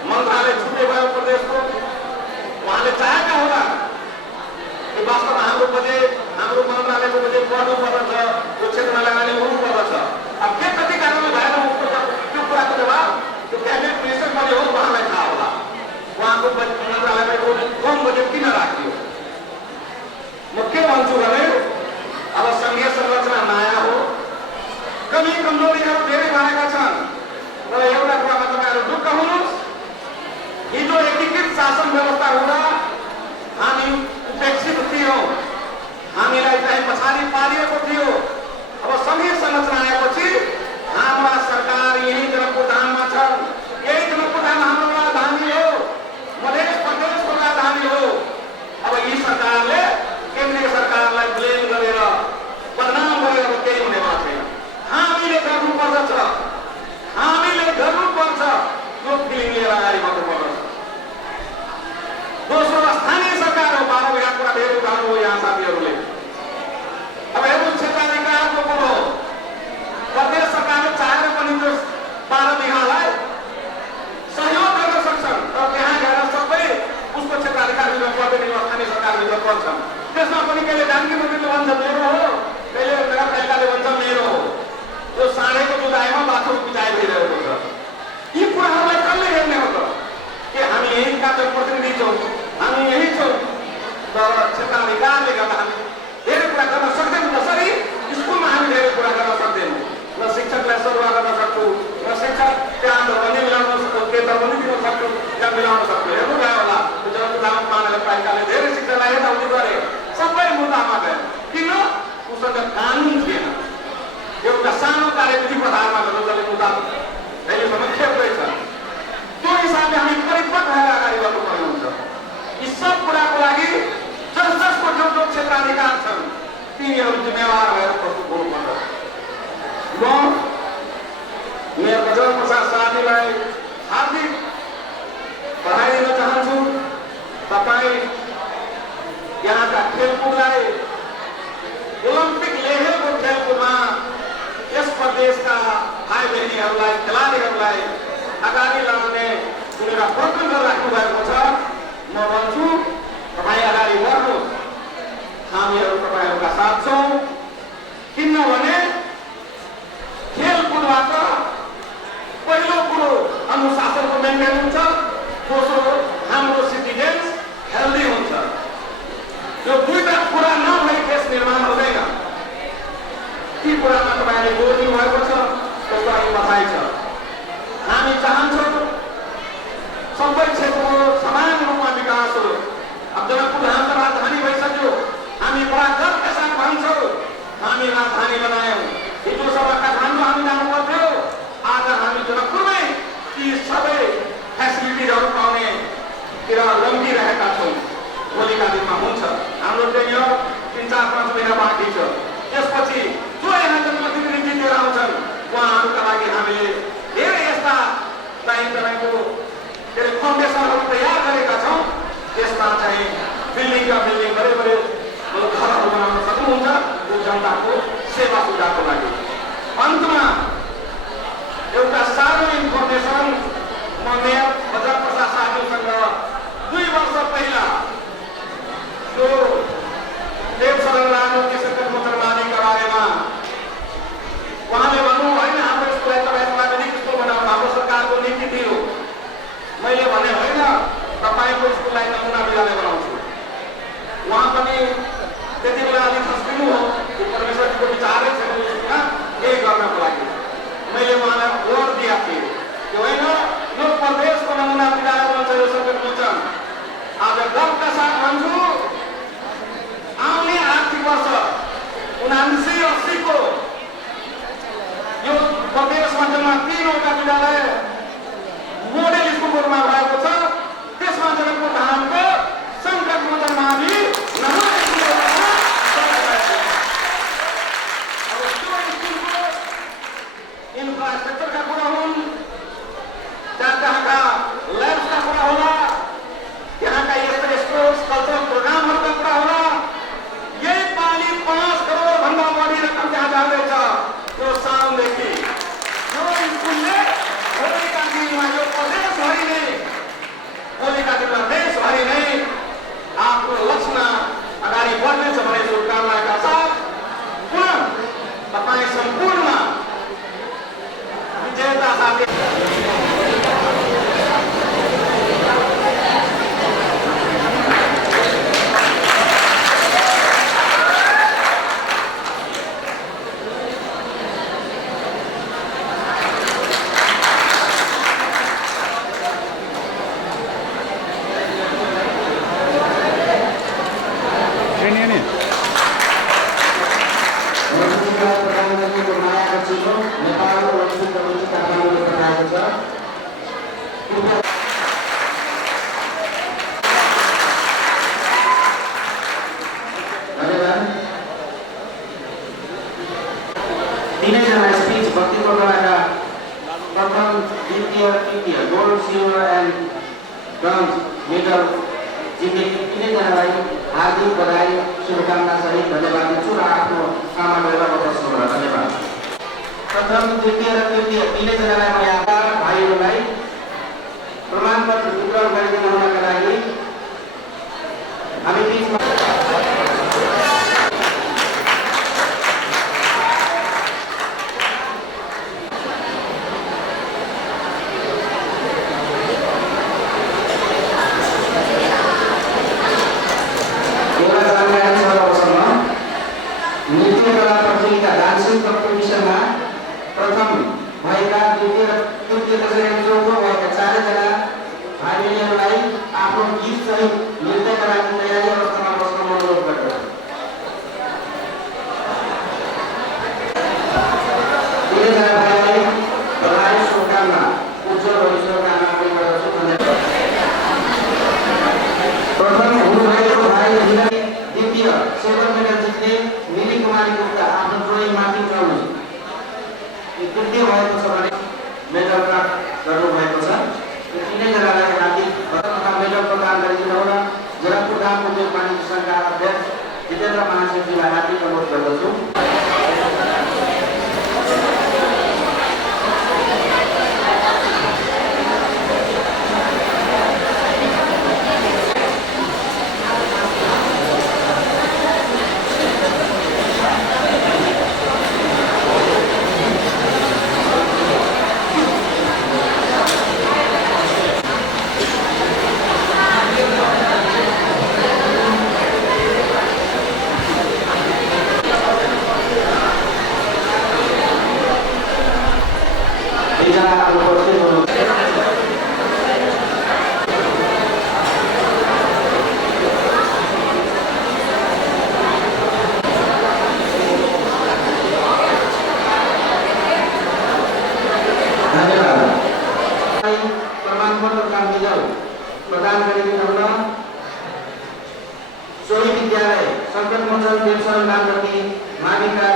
मन्त्रालय छुट्टै भयो प्रदेशको, उहाँले चाहेका होला कि वास्तवमा हाम्रो बजेट, हाम्रो मन्त्रालयको बजेट बढ्नु पर्दछ, त्यो क्षेत्रमा लगानी हुनु पर्दछ। अब आधारमा जसले मुद्दा अहिलेसम्म खेप्दैछ त्यो हिसाबले हामी परिपक्व भएर अगाडि बढ्नुपर्ने हुन्छ। यी सब कुराको लागि जसको जो क्षेत्राधिकार छन् तिनीहरू जिम्मेवार भएर प्रस्तुत हुनुपर्छ। म मेयर गजल प्रसाद साथीलाई हार्दिक बधाई दिन चाहन्छु। तपाईँ यहाँका खेलकुदलाई ओलम्पिक लेभलको खेलकुदमा यस प्रदेशका भाइ बहिनीहरूलाई खेलाडीहरूलाई अगाडि लाउने जुन एउटा प्रबन्ध राख्नु भएको छ, म भन्छु तपाईँ अगाडि बढ्नुहोस्। हामीहरू तपाईँहरूका साथ छौँ। किनभने खेलकुदबाट पहिलो कुरो अनुशासनको मेन्टेन हुन्छ, दोस्रो हाम्रो सिटिजन्स हेल्दी हुन्छ। यो दुईटा कुरा नभई देश निर्माण हुँदैन। ती कुरामा तपाईँले जोड दिनुभएको छ, त्यसको लागि बधाई छ। हामी चाहन्छौँ सबै क्षेत्रको समान रूपमा विकास हो। अब जनकपुर हाम्रो राजधानी भइसक्यो, हामी बडा गर्वका साथ भन्छौँ हामी राजधानी बनायौँ। हिजो सभा काठमाडौँ हामी जानु पर्थ्यो, आज हामी जनकपुरमै ती सबै फेसिलिटिजहरू पाउनेतिर लम्किरहेका छौँ। भोलिका दिनमा हुन्छ। हाम्रो चाहिँ यो 3-4-5 महिना बाँकी छ। त्यसपछि जो यहाँ जनप्रतिनिधि लिएर आउँछन् उहाँहरूका लागि हामीले धेरै यस्ता तपाईँको के अरे फाउन्डेसनहरू तयार गरेका छौँ। त्यसमा चाहिँ बिल्डिङका बिल्डिङ बडे घरहरू बनाउन सक्नुहुन्छ जो जनताको सेवा सुविधाको लागि। अन्तमा एउटा सानो इन्फर्मेसन, म मेयर गजल प्रसाद साथीसँग 2 वर्ष पहिला जो देवशरण राणो कृषक मोटरमानीका बारेमा उहाँले भन्नु होइन हाम्रो स्कुललाई तपाईँको आधुनिक स्कुल बनाउनु हाम्रो सरकारको नीति थियो। मैले भने होइन तपाईँको स्कुललाई नमुना विद्यालय बनाउँछु। उहाँ पनि त्यति बेला अलिक खस्किनु हो, त्यो परमेश्वरको विचारै छैन स्कुलमा यही गर्नको लागि। मैले उहाँलाई जोड दिएको थिएँ कि होइन यो प्रदेशको नमुना विद्यालय बनाउँछ यो सबै मोचन। आज गर्वका साथ भन्छु आउने आर्थिक वर्ष 79-80 को यो प्रदेशमा जम्मा 3वटा विद्यालय मोडेल स्कुलको रूपमा भएको छ। त्यसमा जनकपुर धामको सङ्कट मोचन मावि इन्फ्रास्ट्रक्चरका कुरा हुन्, त्यहाँका ल्याब्सका कुरा होला, त्यहाँका यस्ता स्पोर्ट्स कल्चरल प्रोग्रामहरूका कुरा होला। यही पानी 5 करोड भन्दा बढी रकम त्यहाँ जाँदैछ। त्यो सालदेखि यो स्कुलले भोलिका दिनमा यो प्रदेशभरि नै भोलिका दिनमा देशभरि नै आफ्नो लक्ष्यमा अगाडि बढ्नेछ भन्ने शुभकामनाका साथ पुनः तपाईँ सम्पूर्णमा विजेता साथी तीनैजना स्पिच प्रतियोगिताका प्रथम, द्वितीय, तृतीय gold, silver and bronze medal जितेको तीनैजनालाई हार्दिक बधाई शुभकामना सहित धन्यवाद दिन्छु र आफ्नो सामान लिएर बस्नु होला। धन्यवाद। प्रथम, द्वितीय र तृतीय तीनैजनालाई म यहाँका भाइहरूलाई प्रमाणपत्र वितरण गरिदिनु हुनका लागि हामी बिचमा नृत्य कला प्रतियोगिता डान्सिङ कम्पिटिसनमा प्रथम भएका द्वितीय जीवनमा उज्जवल भविष्यको कामना पनि गर्दछु। धन्यवाद। प्रथम हुनुभएको भाइहरूलाई द्वितीय सिल्भर मेडल जित्ने मिली कुमारी गुप्ता आफ्नो ड्रइङमाथि उठाउनु तृतीय भएको छ भने मेडल प्राप्त गर्नुभएको छ। यो तिनैजनालाई हार्दिक तथा मेडल प्रदान गरिदिनु हुन जनकपुर धाम उद्योग वाणिज्य सङ्घका अध्यक्ष जितेन्द्र महाशयजीलाई हार्दिक अनुरोध गर्दछु। प्रमाणपत्रका मेडल प्रदान गरिदिनु हुन सोही विद्यालय सङ्कट मोचन देवशरण गान्धी माविका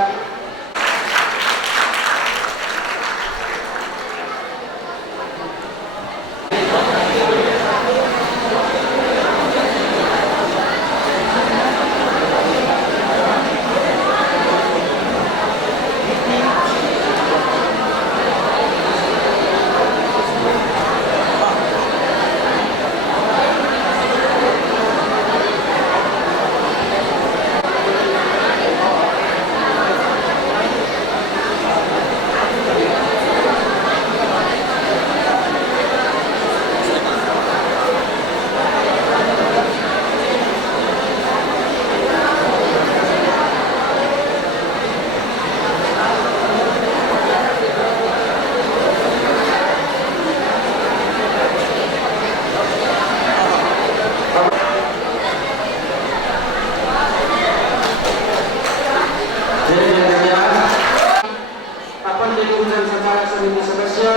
सदस्य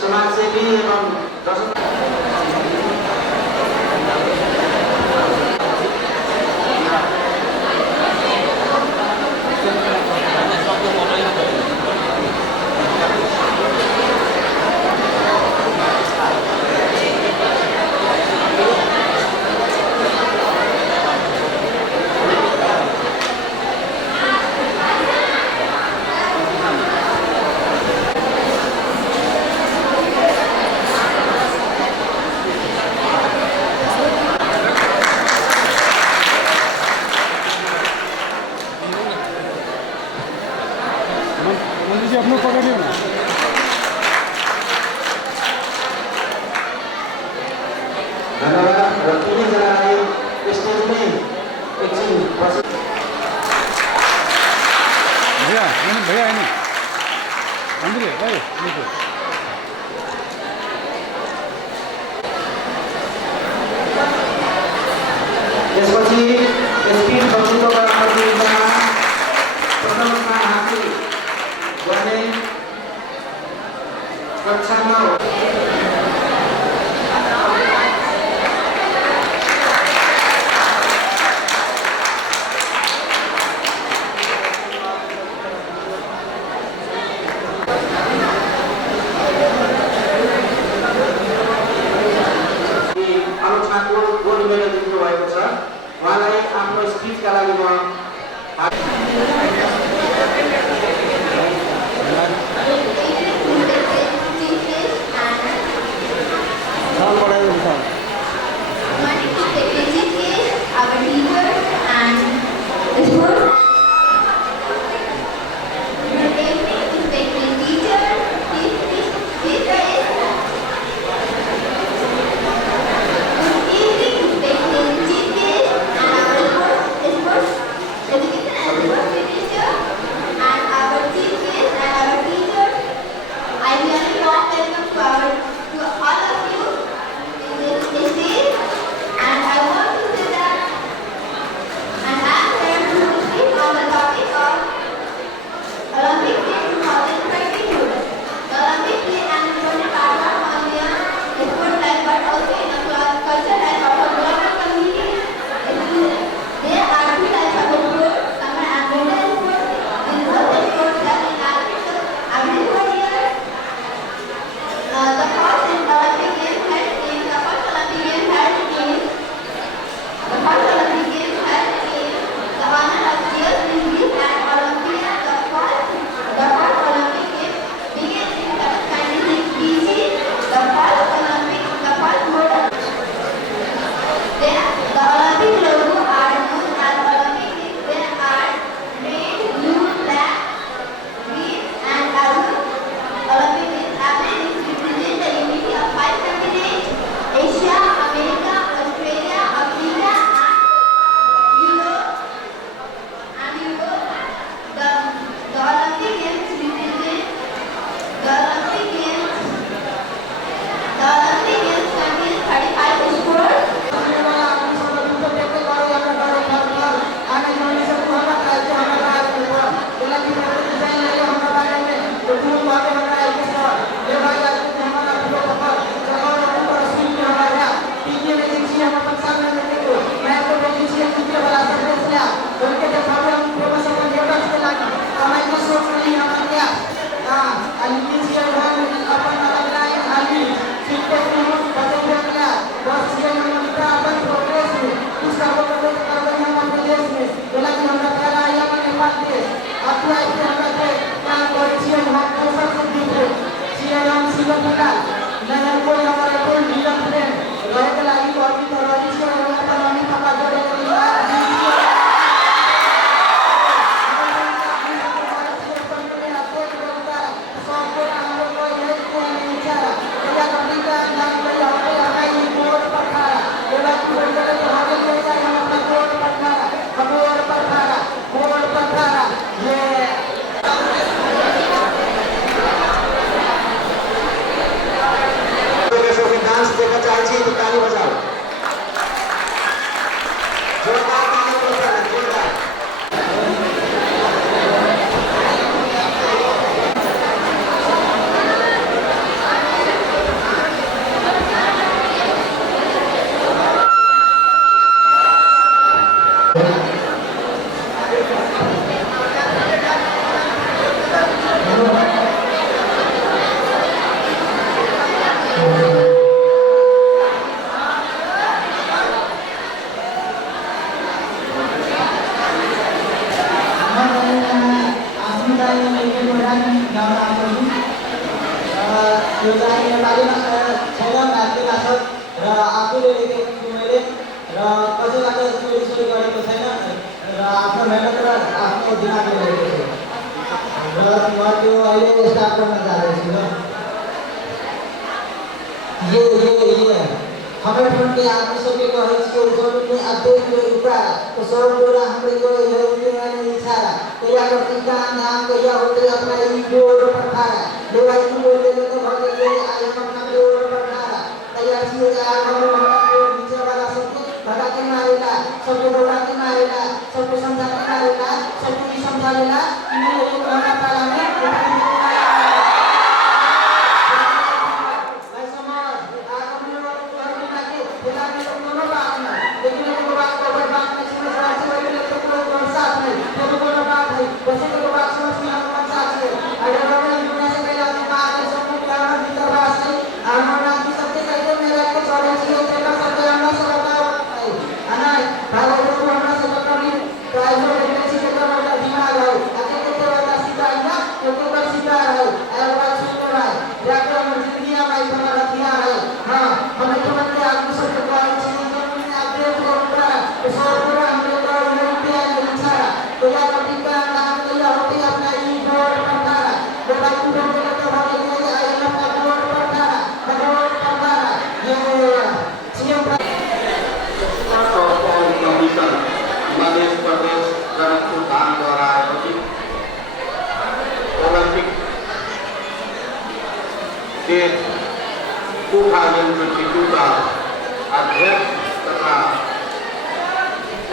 समाजसेवी एवं अपना पकड़ लियो ना। धन्यवाद। र तिनैजनालाई स्टेजमै एकछिन बस भैया भैया आएन अंदर भाइ नीचे त्यसपछि स्पिड बक्सिङको प्रतियोगितामा प्रथम स्थान हासिल गर्ने कक्षामा आलोचनाको गोल्ड मेडल जित्नु भएको छ। उहाँलाई आफ्नो स्पिचका लागि म नाम यो चाहिँ नेपालीमा छैन म्याथली भाषा र आफूले लेखेको छु मैले र कसैबाट चोरी गरेको छैन र आफ्नो मेहनत र आफ्नो दिमागले लेखेको छु र म त्यो अहिले स्टार्ट गर्न जाँदैछु र हमें फ्रंट के आदमी सब के कहे इसके ऊपर में अध्यक्ष के ऊपर तो सब बोला हमरे को ये उन्हें इशारा तो या करती का नाम को या होते अपना ईगो और पठारा ले भाई तू बोलते तो भाग गए आए अपना ईगो और पठारा तैयार सी आ हम नीचे वाला सबको भगा के मारेगा सबको भगा के मारेगा सबको समझा के मारेगा सबको भी समझा लेगा इन लोगों को खाना पाला में अध्यक्ष तथा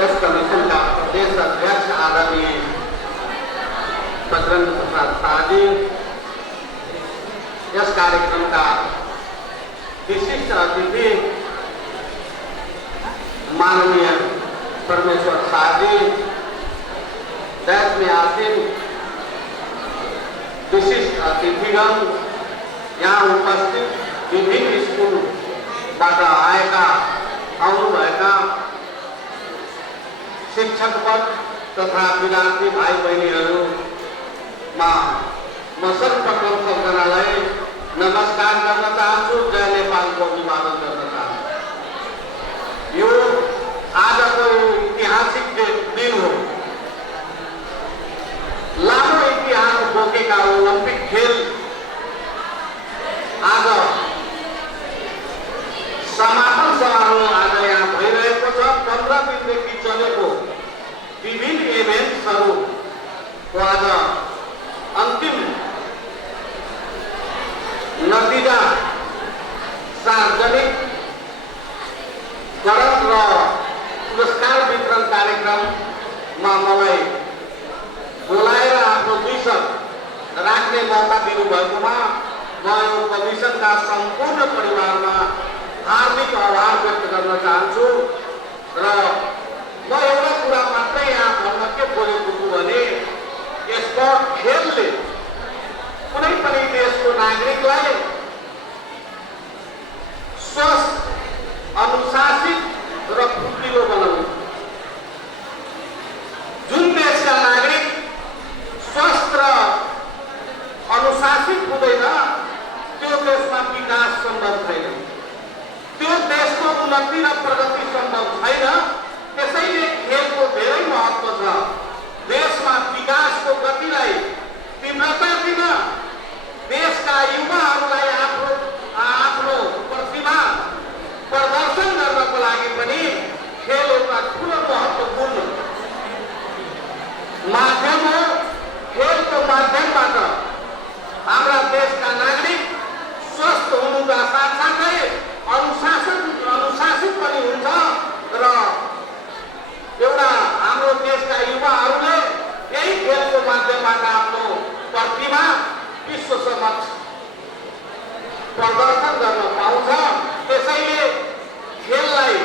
इस कमीशन का प्रदेश अध्यक्ष आदरणीय बजरंग प्रसाद शाहजी, इस कार्यक्रम का विशिष्ट अतिथि माननीय परमेश्वर शाहजी, देश में आसीन विशिष्ट अतिथिगण, यहाँ उपस्थित विभिन्न स्कूलबाट आएका आउनुभएका शिक्षकवर्ग तथा विद्यार्थी भाइ बहिनीहरूमा म सर्वप्रथम सबजनालाई नमस्कार गर्न चाहन्छु, जय नेपालको अभिवादन गर्न चाहन्छु। यो आजको ऐतिहासिक दिन हो। लामो इतिहास बोकेका ओलम्पिक खेल आज समापन समारोह आज यहाँ भइरहेको छ। 15 दिनदेखि चलेको विभिन्न इभेन्ट्सहरूको आज अन्तिम नतिजा सार्वजनिक करण र पुरस्कार वितरण कार्यक्रममा मलाई बोलाएर आफ्नो 2 शब्द राख्ने मौका दिनुभएकोमा म यो कमिसनका सम्पूर्ण परिवारमा हार्दिक आभार व्यक्त गर्न चाहन्छु। र म एउटा कुरा मात्रै यहाँ भन्न के बोलेको छु भने स्पोर्ट खेलले कुनै पनि देशको नागरिकलाई स्वस्थ, अनुशासित र फुर्तिलो बनाउँछ। जुन देशका नागरिक स्वस्थ र अनुशासित हुँदैन त्यो देशमा विकास सम्भव छैन, त्यो देशको उन्नति र प्रगति सम्भव छैन। त्यसैले खेलको धेरै महत्त्व छ। देशमा विकासको गतिलाई तीव्रता दिन, देशका युवाहरूलाई आफ्नो प्रतिभा प्रदर्शन गर्नको लागि पनि खेल एउटा ठुलो महत्त्वपूर्ण माध्यम हो। खेलको माध्यमबाट हाम्रा देशका नागरिक स्वस्थ हुनुका साथसाथै अनुशासित पनि हुन्छ र एउटा हाम्रो देशका युवाहरूले यही खेलको माध्यमबाट आफ्नो प्रतिभा विश्व समक्ष प्रदर्शन गर्न पाउँछ। त्यसैले खेललाई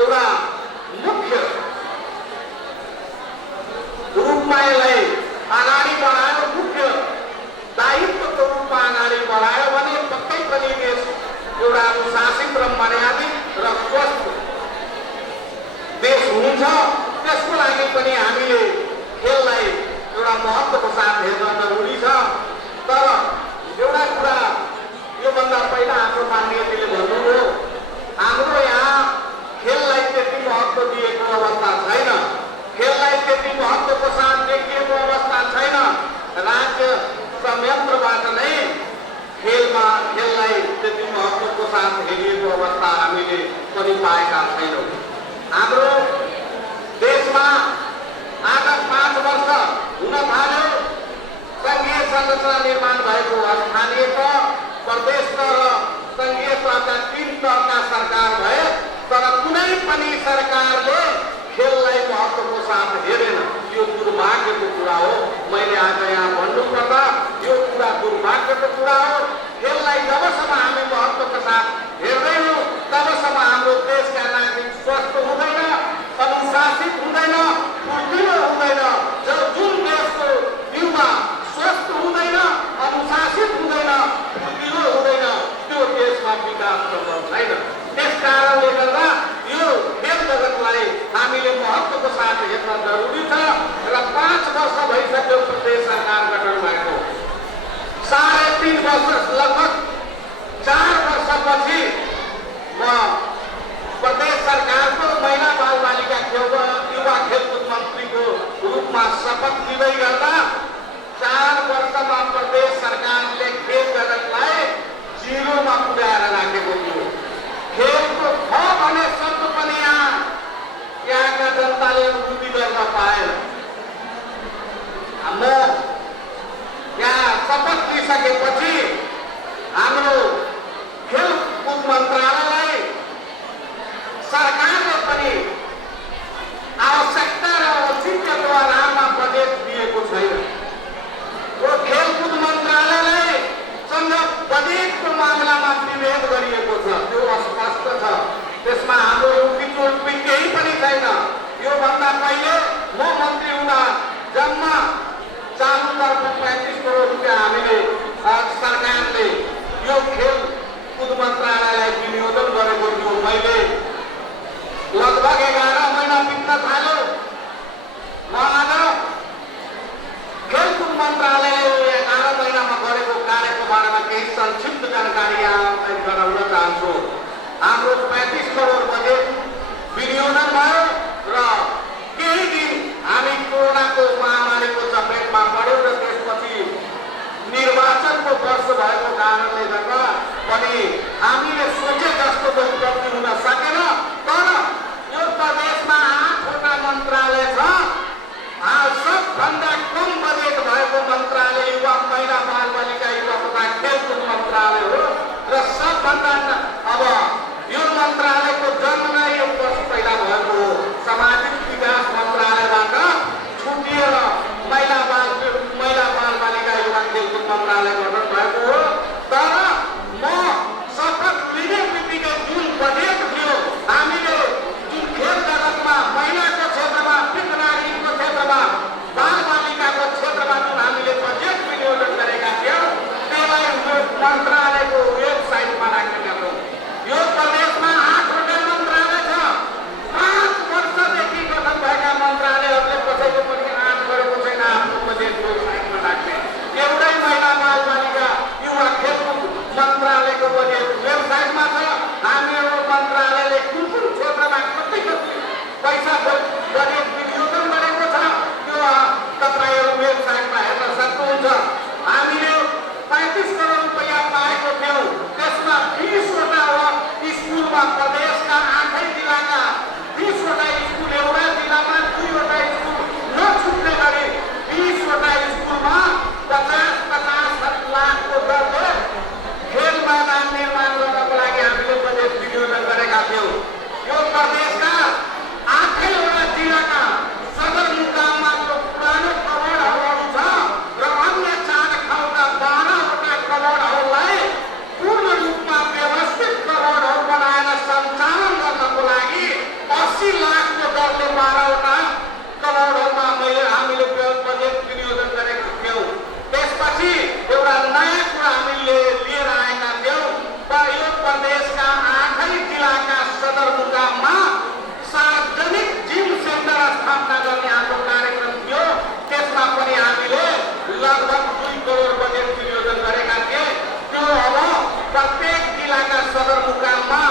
एउटा मुख्य रूपमा यसलाई अगाडि बढायो, मुख्य दायित्वको रूपमा अगाडि बढायो भने पक्कै पनि देश एउटा अनुशासित र मर्यादित र स्वस्थ देश हुन्छ। त्यसको लागि पनि हामीले खेललाई एउटा महत्त्वको साथ हेर्न जरुरी छ। तर त्यति महत्त्वको साथ हेरिएको अवस्था हामीले पनि पाएका छैनौँ। हाम्रो देशमा आगत 5 वर्ष हुन थाल्यो सङ्घीय संरचना निर्माण भएको। स्थानीय तह, प्रदेश तह र सङ्घीय तहका 3 तहका सरकार भए, तर कुनै पनि सरकारले खेललाई महत्त्वको साथ हेरेन। यो दुर्भाग्यको कुरा हो। मैले आज यहाँ भन्नुपर्दा यो कुरा दुर्भाग्यको कुरा हो। खेललाई जबसम्म हामी महत्त्वको साथ हेर्दैनौँ तबसम्म हाम्रो देशका नागरिक स्वस्थ हुँदैन, अनुशासित हुँदैन, फुर्तिलो हुँदैन। जुन देशको युवा स्वस्थ हुँदैन, अनुशासित हुँदैन, फुर्तिलो हुँदैन, त्यो देशमा विकास सम्भव छैन। त्यस कारणले गर्दा यो खेल जगतलाई हामीले महत्त्वको साथ हेर्न जरुरी छ र 5 वर्ष भइसक्यो प्रदेश सरकार गठन भएको। 3.5 वर्ष, लगभग 4 वर्षपछि म प्रदेश सरकारको महिला बाल बालिका युवा खेलकुद मन्त्रीको रूपमा शपथ लिँदै गर्दा 4 वर्षमा प्रदेश सरकारले खेल जगतलाई 0मा पुर्याएर राखेको थियो। खेलको ख भन्ने शब्द पनि यहाँका जनताले अनुभूति गर्न पाएन। म यहाँ शपथ लिइसकेपछि हाम्रो खेलकुद मन्त्रालयलाई सरकारले पनि आवश्यकता र औचित्यको आधारमा बजेट दिएको छैन। यो खेलकुद मन्त्रालयलाई सँग बजेटको मामलामा विभेद गरिएको छ, त्यो अस्पष्ट छ। त्यसमा हाम्रो उल्टी केही पनि छैन। योभन्दा पहिले म मन्त्री हुँदा जम्मा चालु तर्फ 35 करोड रुपियाँ हामीले सरकारले यो खेलकुद मन्त्रालयलाई विनियोजन गरेको थियो। मैले लगभग 11 महिना बित्न थाल्यो। म आज खेलकुद मन्त्रालयले 11 महिनामा गरेको कार्यको बारेमा केही संक्षिप्त जानकारी यहाँ गराउन चाहन्छु। हाम्रो 35 करोड बजेट विनियोजन भयो र केही दिन हामी कोरोनाको महामारीको चपेटमा पऱ्यौँ र त्यसपछि निर्वाचनको वर्ष भएको कारणले गर्दा पनि हामीले सोचे जस्तो उपलब्धि हुन सकेन। तर यो प्रदेशमा 8वटा मन्त्रालय छ। सबभन्दा कम बजेट भएको मन्त्रालय युवा महिला बाल बालिका युवा तथा खेलकुद मन्त्रालय हो र सबभन्दा अब यो मन्त्रालयको जन्म नै 1 वर्ष पहिला भएको हो। सामाजिक विकास मन्त्रालयबाट छुटिएर महिला बाल बालिका युवा खेलकुद मन्त्रालय गठन भएको हो। तर म शपथ लिने बित्तिकै जुन बजेट थियो हामीले जुन खेल जगतमा महिलाको क्षेत्रमा, वृद्ध नागरिकको क्षेत्रमा, बाल बालिकाको क्षेत्रमा जुन हामीले बजेट विनियोजन गरेका थियौँ त्यसलाई मन्त्रालयको वेबसाइटमा राखेका छौँ। यो प्रदेशमा 8वटा मन्त्रालय छ। 5 वर्षदेखि गठन भएका मन्त्रालयहरूले कसैले पनि आँट गरेको छैन आफ्नो बजेट वेबसाइटमा राख्ने। एउटै महिला बाल बालिका युवा खेलकुद मन्त्रालयको बजेट वेबसाइटमा छ। हाम्रो मन्त्रालयले कुन क्षेत्रमा कति पैसा बजेट विनियोजन गरेको छ त्यो तपाईँहरू वेबसाइटमा हेर्न सक्नुहुन्छ। हामीले 35 करोड रुपियाँ पाएको थियौँ। त्यसमा 20वटा स्कुलमा प्रदेशका 8 जिल्लाका 20वटा स्कुल, एउटा जिल्लामा 2वटा स्कुल नछुट्ने गरी 20वटा स्कुलमा 50-50 लाखको दरले खेल मैदान निर्माण गर्नको लागि हामीले बजेट विनियोजन गरेका थियौँ। यो प्रदेशका 8वटा जिल्लाका सदरमुकाममा जो पुरानो करोडहरू छ र अन्य 4 ठाउँका 12वटा करोडहरूलाई पूर्ण रूपमा व्यवस्थित करोडहरू बनाएर सञ्चालन गर्नको लागि 80 लाखको दरले 12वटा करोडहरूमा हामीले बजेट विनियोजन गरेका थियौँ। त्यसपछि एउटा नयाँ कुरा हामीले लिएर आएका थियौँ। यो प्रदेशका 8 जिल्लाका सदरमुकाममा सार्वजनिक जिम सेन्टर स्थापना गर्ने हाम्रो कार्यक्रम थियो। त्यसमा पनि हामीले लगभग 2 करोड बजेट विनियोजन गरेका थिए। त्यो अब प्रत्येक जिल्लाका सदरमुकाममा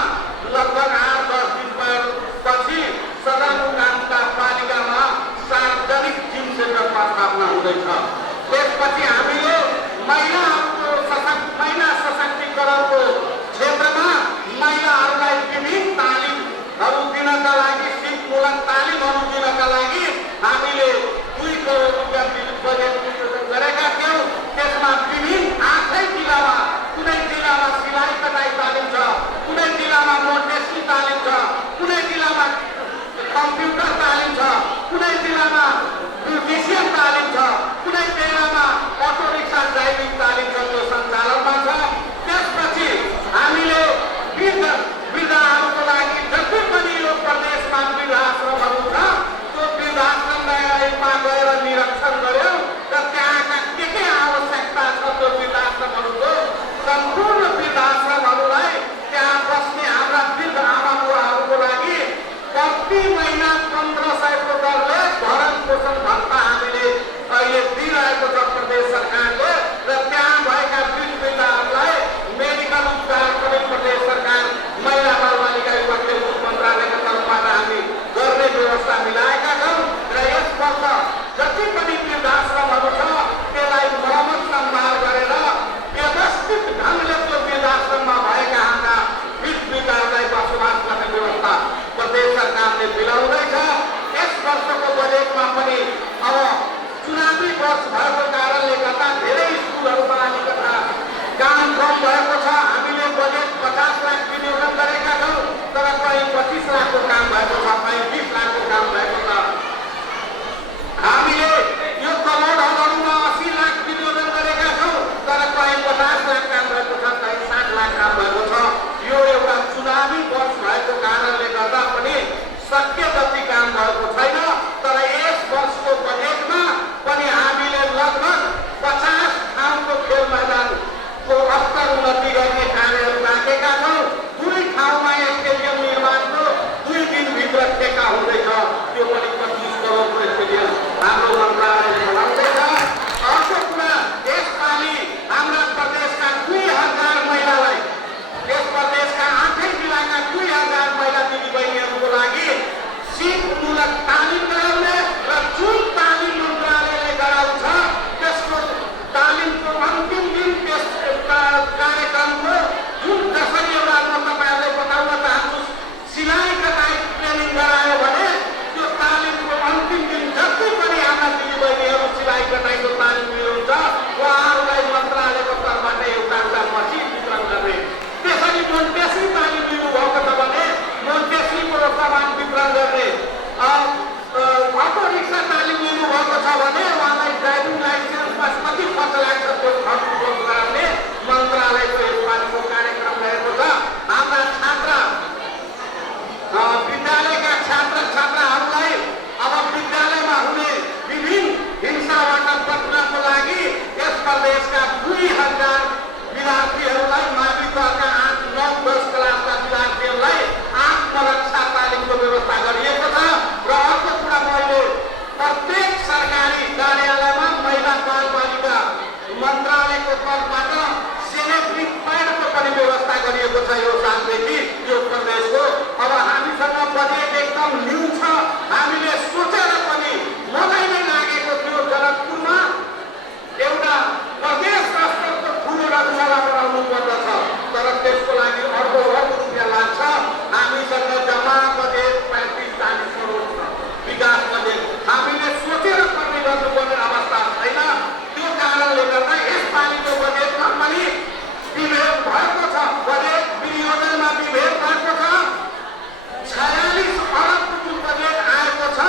लगभग 8-10 दिनपछि सदरमुकामका पालिकामा सार्वजनिक जिम सेन्टरको स्थापना हुँदैछ। त्यसपछि हामीले महिला सशक्तिकरणको खेलका लागि हामीले 2 करोड रुपियाँ बजेट विनियोजन गरेका थियौँ। त्यसमा विभिन्न 8 जिल्लामा, कुनै जिल्लामा सिलाइ कटाइ तालिम छ, कुनै जिल्लामा मोन्टेसरी तालिम छ, कुनै जिल्लामा कम्प्युटर तालिम छ, कुनै जिल्लामा ब्युटिसियन तालिम छ, कुनै जिल्लामा अटो रिक्सा ड्राइभिङ तालिम छ, त्यो सञ्चालनमा छ। त्यसपछि हामीले वृद्धहरूको लागि जति पनि यो प्रदेशमा वृद्धाश्रमहरू छ, त्यो वृद्धाश्रममा गएर निरीक्षण गर्यौँ र त्यहाँका के आवश्यकता छ त्यो वृद्धाश्रमहरूको सम्पूर्ण वृद्धाश्रमहरूलाई त्यहाँ बस्ने हाम्रा वृद्ध आमा बुवाहरूको लागि प्रति महिना 1500 को दरले भरण पोषण भत्ता हामीले अहिले दिइरहेको छ प्रदेश सरकारले र त्यहाँ भएका वृद्धहरूलाई मेडिकल उपचार पनि प्रदेश सरकार महिला बालबालिका विभाग खेलकुद मन्त्रालयका तर्फबाट हामी गर्ने व्यवस्था मिलाएका छौँ र यस वर्ष जति पनि वृद्धाश्रमहरू छ त्यसलाई मर्मत सम्भार गरेर व्यवस्थित ढङ्गले त्यो वृद्धाश्रममा भएका हाम्रा वृद्धहरूलाई बसोबास गर्ने व्यवस्था प्रदेश सरकारले मिलाउँदैछ। यस वर्षको बजेटमा पनि अब चुनावी वर्ष भएको कारणले गर्दा धेरै स्कुलहरूमा अलिकता काम कम भएको छ। हामीले बजेट 50 लाख विनियोजन गरेका छौँ, तर कहीँ 25 लाखको काम भएको छ, कहीँ 20 लाखको काम भएको छ। हामीले यो करोडहरूमा 80 लाख विनियोजन गरेका छौँ, तर कहीँ 50 लाख काम भएको छ, कहीँ 60 लाख काम भएको छ। यो एउटा चुनावी वर्ष भएको कारणले गर्दा पनि शक्य जति काम भएको छैन। तर यस वर्षको बजेटमा पनि हामीले लगभग 50 ठाउँको खेल मैदानको स्तर उन्नति गर्ने कार्यहरू राखेका छौँ। 2 ठाउँमा स्टेडियम निर्माणको 2 दिनभित्र ठेका हुँदैछ। त्यो पनि 25 करोडको स्टेडियम हाम्रो मन्त्रालयले बनाउँदैछ। अर्को कुरा, यसपालि हाम्रा प्रदेशका 2000 महिलालाई, यस प्रदेशका 8 जिल्लाका 2000 महिला दिदीबहिनीहरूको लागि सिपमूलक तालिम गराउने र जुन तालिम मन्त्रालयले गराउँछ त्यसको तालिमको अन्तिम दिन त्यस कार्यक्रमको जुन जसरी एउटा म तपाईँहरूलाई बताउन चाहन्छु, सिलाइ कटाइ ट्रेनिङ गरायो भने त्यो तालिमको अन्तिम दिन जति पनि हाम्रा दिदीबहिनीहरू सिलाइ कटाइको तालिम लिनुहुन्छ उहाँहरूलाई मन्त्रालयको तर्फबाट एउटा मसिन वितरण गर्ने। त्यसरी मोन्टेसरी तालिम लिनुभएको छ भने मोन्टेसरीको सामान वितरण गर्ने। अटो रिक्सा तालिम लिनुभएको छ भने उहाँलाई ड्राइभिङ लाइसेन्समा कति खर्च लाग्छ त्यो खर्च गराउने मन्त्रालयको यसपालिको कार्यक्रम रहेको छ। हाम्रा छात्र विद्यालयका छात्र छात्राहरूलाई अब विद्यालयमा हुने विभिन्न हिंसाबाट बच्नको लागि यस प्रदेशका 2000 विद्यार्थीहरूलाई मावि तहका 8, 9, 10 क्लासका विद्यार्थीहरूलाई आत्मरक्षा तालिमको व्यवस्था गरिएको छ। र अर्को कुरा, मैले प्रत्येक सरकारी कार्यालयमा महिला बालबालिका मन्त्रालयको तर्फबाट सेनेटरी प्याडको पनि व्यवस्था गरिएको छ यो सालदेखि यो प्रदेशको। अब हामीसँग बजेट एकदम न्यू छ। हामीले सोचेर पनि मलाई नै लागेको थियो जनकपुरमा एउटा प्रदेश स्तरको ठुलो रङ्गशाला बनाउनु पर्दछ, तर त्यसको लागि अर्को रुपियाँ लाग्छ। हामीसँग जम्मा बजेट 35-40 करोड छ विकास बजेट। हामीले सोचेर पनि गर्नुपर्ने अवस्था छैन। त्यो कारणले गर्दा यसपालिको बजेटमा पनि विभेद भएको छ। बजेट विनियोजनमा विभेद भएको छ। 46 अरबको जुन बजेट आएको छ,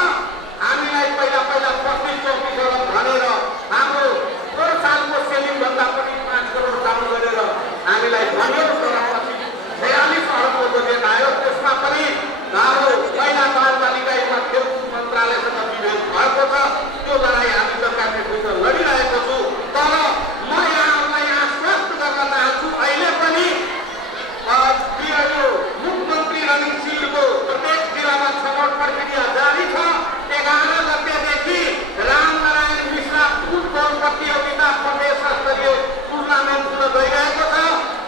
हामीलाई पहिला 25-24 अरब भनेर हाम्रो पोहोर सालको सेलिङभन्दा पनि 5 करोड डाउन गरेर हामीलाई भन्यो, तर पछि 46 अरबको बजेट आयो। त्यसमा पनि हाम्रो महिला बालबालिका विभाग खेलकुद मन्त्रालयसँग विभेद भएको छ। त्यो लडाइँ हामी सरकारले विरुद्ध लडिरहेको छु। तर म यहाँहरूलाई आश्वस्त गर्न चाहन्छु, अहिले पनि मुख्यमन्त्री रनिङ सिलको प्रत्येक जिल्लामा छनौट प्रक्रिया जारी छ। 11 गतेदेखि रामनारायण मिश्रा फुटबल प्रतियोगिता प्रदेश स्तरीय टुर्नामेन्ट हुन गइरहेको छ।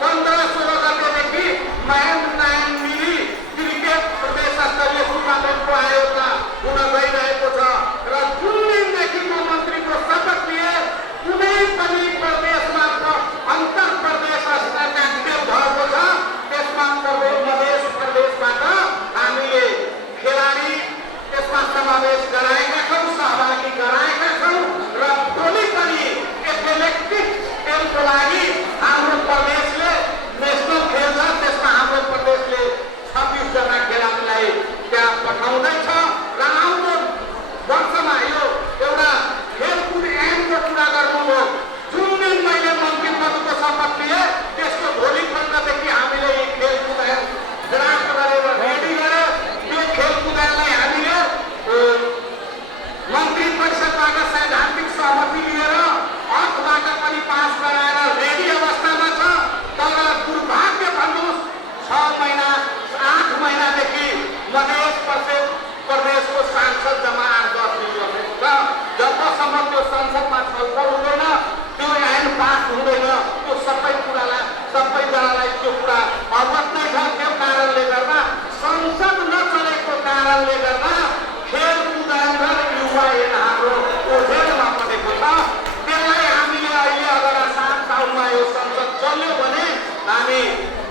15-16 गतेदेखि महेन्द्र नारायण मिली क्रिकेट प्रदेश स्तरीय टुर्नामेन्टको आयोजना हुन गइरहेको छ। र जुन दिनदेखि म मन्त्रीको शपथ लिए कुनै पनि प्रदेशमा अन्तर प्रदेश स्तरका खेल भएको छ, त्यसमा प्रदेशबाट हामीले खेलाडी त्यसमा समावेश लागि हाम्रो प्रदेशले नेसनल खेल छ, त्यसमा हाम्रो प्रदेशले 26 जना खेलाडीलाई त्यहाँ पठाउँदैछ र आउँदो वर्षमा यो एउटा खेलकुद ऐनको कुरा गर्नुभयो। जुन दिन मैले मन्त्री पदको शपथ लिएँ त्यसको भोलिपल्टदेखि हामीले यी खेलकुद ऐन ड्राफ्ट गरेर रेडी गरेर त्यो खेलकुद ऐनलाई हामीले मन्त्री परिषदबाट सैद्धान्तिक सहमति लिएर अर्थबाट पनि पास गराएर रेडी अवस्थामा छ। तर दुर्भाग्य भन्नुहोस् 6 महिना 8 महिनादेखि मध्य प्रदेशको सांसद जम्मा 8-10 दिन बसेको छ। जबसम्म त्यो संसदमा छलफल हुँदैन, त्यो ऐन पास हुँदैन, त्यो सबै कुरालाई सबैजनालाई त्यो कुरा अवगत नै छ। त्यो कारणले गर्दा संसद नचलेको कारणले गर्दा खेलकुद ऐन र युवा ऐन हाम्रो ओझेलमा परेको छ। त्यसलाई हामीले अहिले अगर 7 साउनमा यो संसद चल्यो भने हामी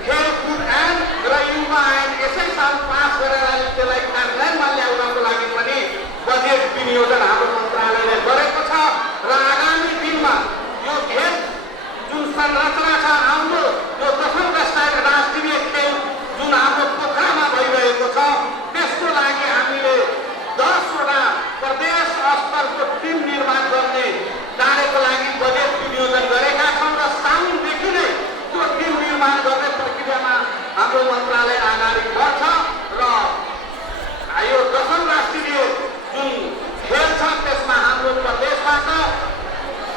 खेलकुद ऐन र युवा ऐन यसै साल पास गरेर त्यसलाई कार्यान्वयनमा ल्याउनको लागि पनि बजेट विनियोजन हाम्रो मन्त्रालयले गरेको छ र आगामी दिनमा यो खेल जुन संरचना छ आउँदो यो 10औं राष्ट्रिय खेल जुन हाम्रो पोखरामा भइरहेको छ त्यसको लागि हामीले 10 वटा प्रदेश स्तरको टिम निर्माण गर्ने कार्यको लागि बजेट विनियोजन गरेका छौँ र साउनदेखि नै त्यो टिम निर्माण गर्ने प्रक्रियामा हाम्रो मन्त्रालय अगाडि बढ्छ र यो 10औं राष्ट्रिय जुन खेल छ त्यसमा हाम्रो प्रदेशबाट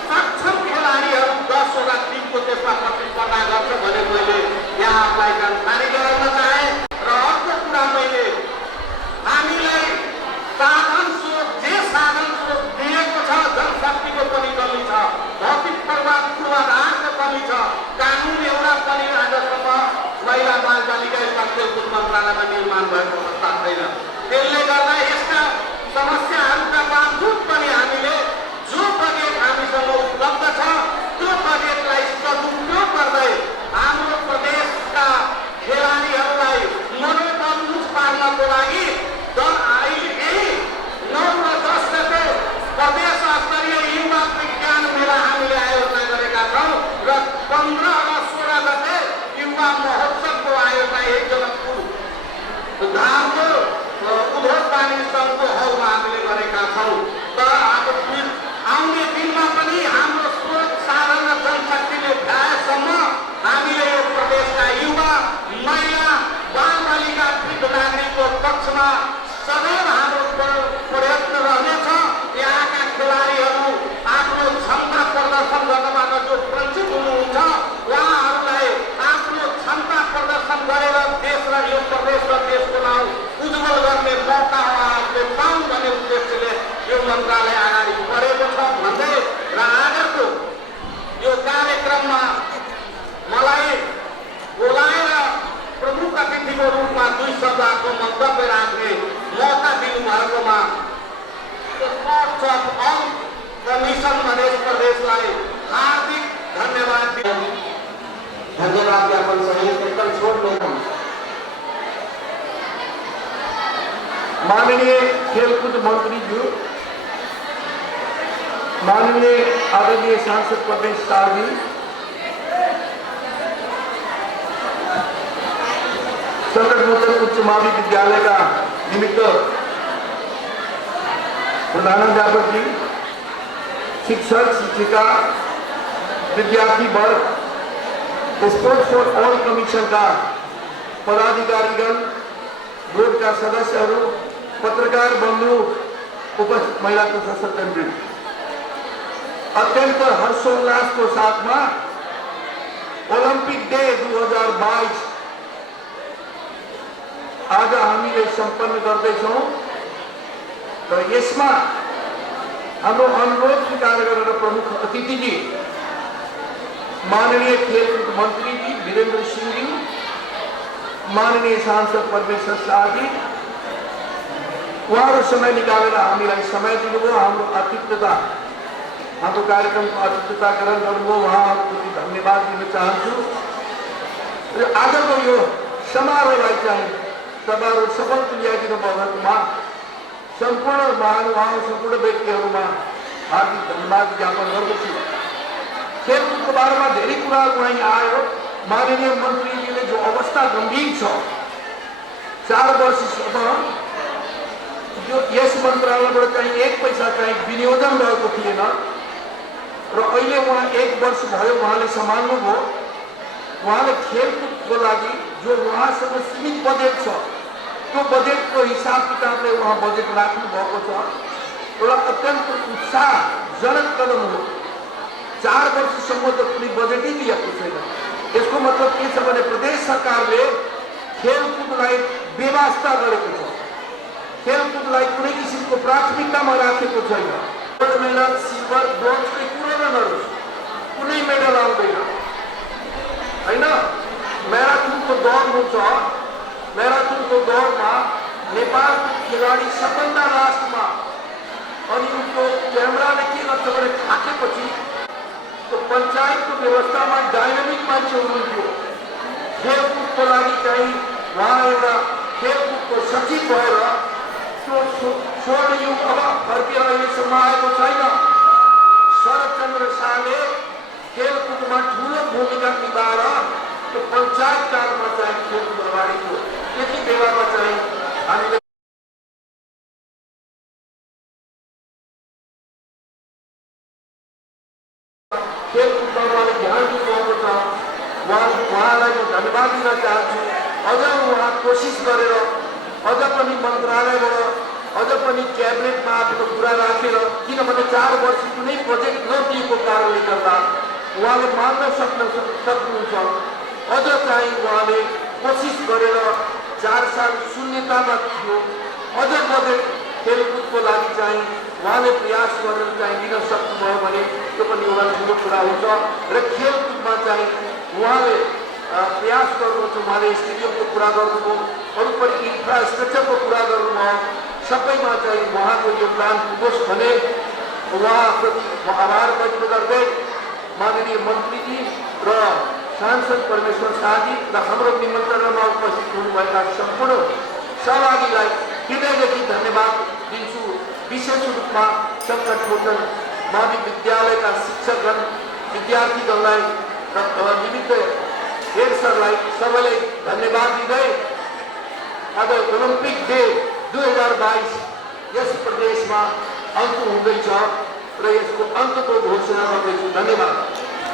सक्षम खेलाडीहरू 10 वटा टिमको त्यसमा प्रतिस्पर्धा गर्छ भने मैले यहाँलाई जानकारी गराउन चाहे। र अर्को कुरा मैले हामीलाई साधन स्रोत दिएको छ, जनशक्तिको पनि कमी छ, भौतिक पूर्वाधारको कमी छ, कानुन एउटा पनि आजसम्म महिला बाल बालिका तथा खेलकुद मन्त्रालयमा निर्माण भएको अवस्था छैन। त्यसले गर्दा यस्ता समस्याहरूका बावजुद पनि हामीले जो बजेट हामीसँग उपलब्ध छ त्यो बजेटलाई सदुपयोग गर्दै हाम्रो प्रदेशका खेलाडीहरूलाई मनोबल उच्च पार्नको लागि यही 9 र 10 गते प्रदेश स्तरीय युवा विज्ञान मेला हामीले आयोजना गरेका छौँ र 15 र 16 गते युवा महोत्सवको आयोजना जनकपुर धामको उद्योग वाणिज्य सङ्घको हलमा हामीले गरेका छौँ। तर अब आउने दिनमा पनि हाम्रो स्रोत साधन र जनशक्तिले भ्याएसम्म हामीले यो प्रदेशका युवा महिला बाल बालिका वृद्ध नागरिकको पक्षमा सदैव हाम्रो प्रयत्न रहनेछ। यहाँका खेलाडीहरू आफ्नो क्षमता प्रदर्शन गर्नबाट जो वञ्चित हुनुहुन्छ उहाँहरूलाई आफ्नो क्षमता प्रदर्शन गरेर देश र यो प्रदेश र देशको नाउँ उज्जवल गर्ने मौका उहाँहरूले पाउन् भन्ने उद्देश्यले यो मन्त्रालय अगाडि बढेको छ भन्दै र आजको यो कार्यक्रममा मलाई बोलाएर प्रमुख अतिथिको रूपमा 2 शब्दको मन्तव्य राख्ने मौका दिनुभएकोमा स्पोर्ट्स अफ अल कमिसन मध्य प्रदेशलाई हार्दिक धन्यवाद ज्ञापन सहित एकदम छोट में माननीय खेलकूद मंत्री जी, माननीय आदरणीय सांसद प्रदेश शाह जी, संकटमोचन उच्च माध्यमिक विद्यालय का निमित्त प्रधानाध्यापक जी, शिक्षक शिक्षिका, विद्यार्थी वर्ग, स्पोर्ट्स फॉर ऑल कमीशन का पदाधिकारीगण, बोर्ड का सदस्यहरू, पत्रकार बंधु, उपस्थित महिला तथा सत्संग, अत्यंत हर्षोल्लास को साथ में ओलंपिक डे 2022 आज हामीले सम्पन्न गर्दैछौं र यसमा हाम्रो अनुरोध स्वीकार गरेर प्रमुख अतिथि जी माननीय खेलकूद मंत्री जी वीरेंद्र सिंह जी, माननीय सांसद परमेश्वर शाह जी, उहाँहरू समय निकालेर हामीलाई समय दिनुभयो, हाम्रो अतिथिता हाम्रो कार्यक्रमको अतिथिता ग्रहण गर्नुभयो, उहाँहरूप्रति धन्यवाद दिन चाहन्छु। र आजको यो समारोहलाई चाहिँ तपाईहरु सफल तुल्याइदिनु भएकोमा सम्पूर्ण महानुभाव सम्पूर्ण व्यक्तिहरूमा हार्दिक धन्यवाद ज्ञापन गर्दछु। खेलकुदको बारेमा धेरै मन्त्रालय वहीँ आयो, माननीय मन्त्रीजीले जो अवस्था गम्भीर छ, 4 वर्षसम्म यो यस मन्त्रालयबाट चाहिँ 1 पैसा चाहिँ विनियोजन भएको थिएन र अहिले उहाँ 1 वर्ष भयो उहाँले सम्हाल्नुभयो। उहाँले खेलकुदको लागि जो उहाँसँग सीमित बजेट छ, त्यो बजेटको हिसाब किताबले उहाँ बजेट राख्नु भएको छ। एउटा अत्यन्त उत्साहजनक कदम हो। 4 वर्षसम्म त कुनै बजेटै दिएको छैन। यसको मतलब के छ भने प्रदेश सरकारले खेलकुदलाई बेवास्ता गरेको छ, खेलकुदलाई कुनै किसिमको प्राथमिकतामा राखेको छैन। गोल्ड मेडल, सिल्भर, ब्रोन्जकै कुरो नगरोस्, कुनै मेडल आउँदैन होइन। म्याराथनको दौड हुन्छ, म्याराथनको दौडमा नेपालको खेलाडी सबभन्दा लास्टमा, अनि उनको क्यामेराले के गर्छ भने थाकेपछि त्यो पञ्चायतको व्यवस्थामा डाइनामिक मान्छे हुनुहुन्थ्यो। खेलकुदको लागि चाहिँ उहाँ एउटा खेलकुदको सचिव भएर त्यो स्वर्णयुग अब फर्केर अहिलेसम्म आएको छैन। शरदचन्द्र शाहले खेलकुदमा ठुलो भूमिका निभाएर त्यो पञ्चायत कालमा चाहिँ खेलकुद अगाडि थियो। त्यति बेलामा चाहिँ हामीले खेलकुदमा उहाँले ध्यान दिनुभएको छ। उहाँलाई म धन्यवाद दिन चाहन्छु। अझ उहाँ कोसिस गरेर अझ पनि मन्त्रालयबाट अझ पनि क्याबिनेटमा आफ्नो कुरा राखेर, किनभने 4 वर्ष कुनै बजेट नदिएको कारणले गर्दा उहाँले मान्न सक्नुहुन्छ। अझ चाहिँ उहाँले कोसिस गरेर 4 साल शून्यतामा थियो, अझ बजेट खेलकुदको लागि चाहिँ उहाँले प्रयास गरेर चाहिँ दिन सक्नुभयो भने त्यो पनि एउटा ठुलो कुरा हुन्छ। र खेलकुदमा चाहिँ उहाँले प्रयास गर्नुहुन्छ। उहाँले स्टेडियमको कुरा गर्नुभयो, अरू पनि इन्फ्रास्ट्रक्चरको कुरा गर्नुभयो। सबैमा चाहिँ उहाँको योगदान पुगोस् भने उहाँप्रति आभार व्यक्त गर्दै माननीय मन्त्रीजी र सांसद परमेश्वर शाहजी र हाम्रो निमन्त्रणामा उपस्थित हुनुभएका सम्पूर्ण सहभागीलाई हृदयदेखि धन्यवाद दिन्छु। विशेष रूपमा सङ्कट मोचन मावि विद्यालयका शिक्षकगण, विद्यार्थीगणलाई र विविध हेड सरलाई सबैलाई धन्यवाद दिँदै आज ओलम्पिक डे 2022 यस प्रदेशमा अन्त हुँदैछ र यसको अन्तको घोषणा गर्दैछु। धन्यवाद।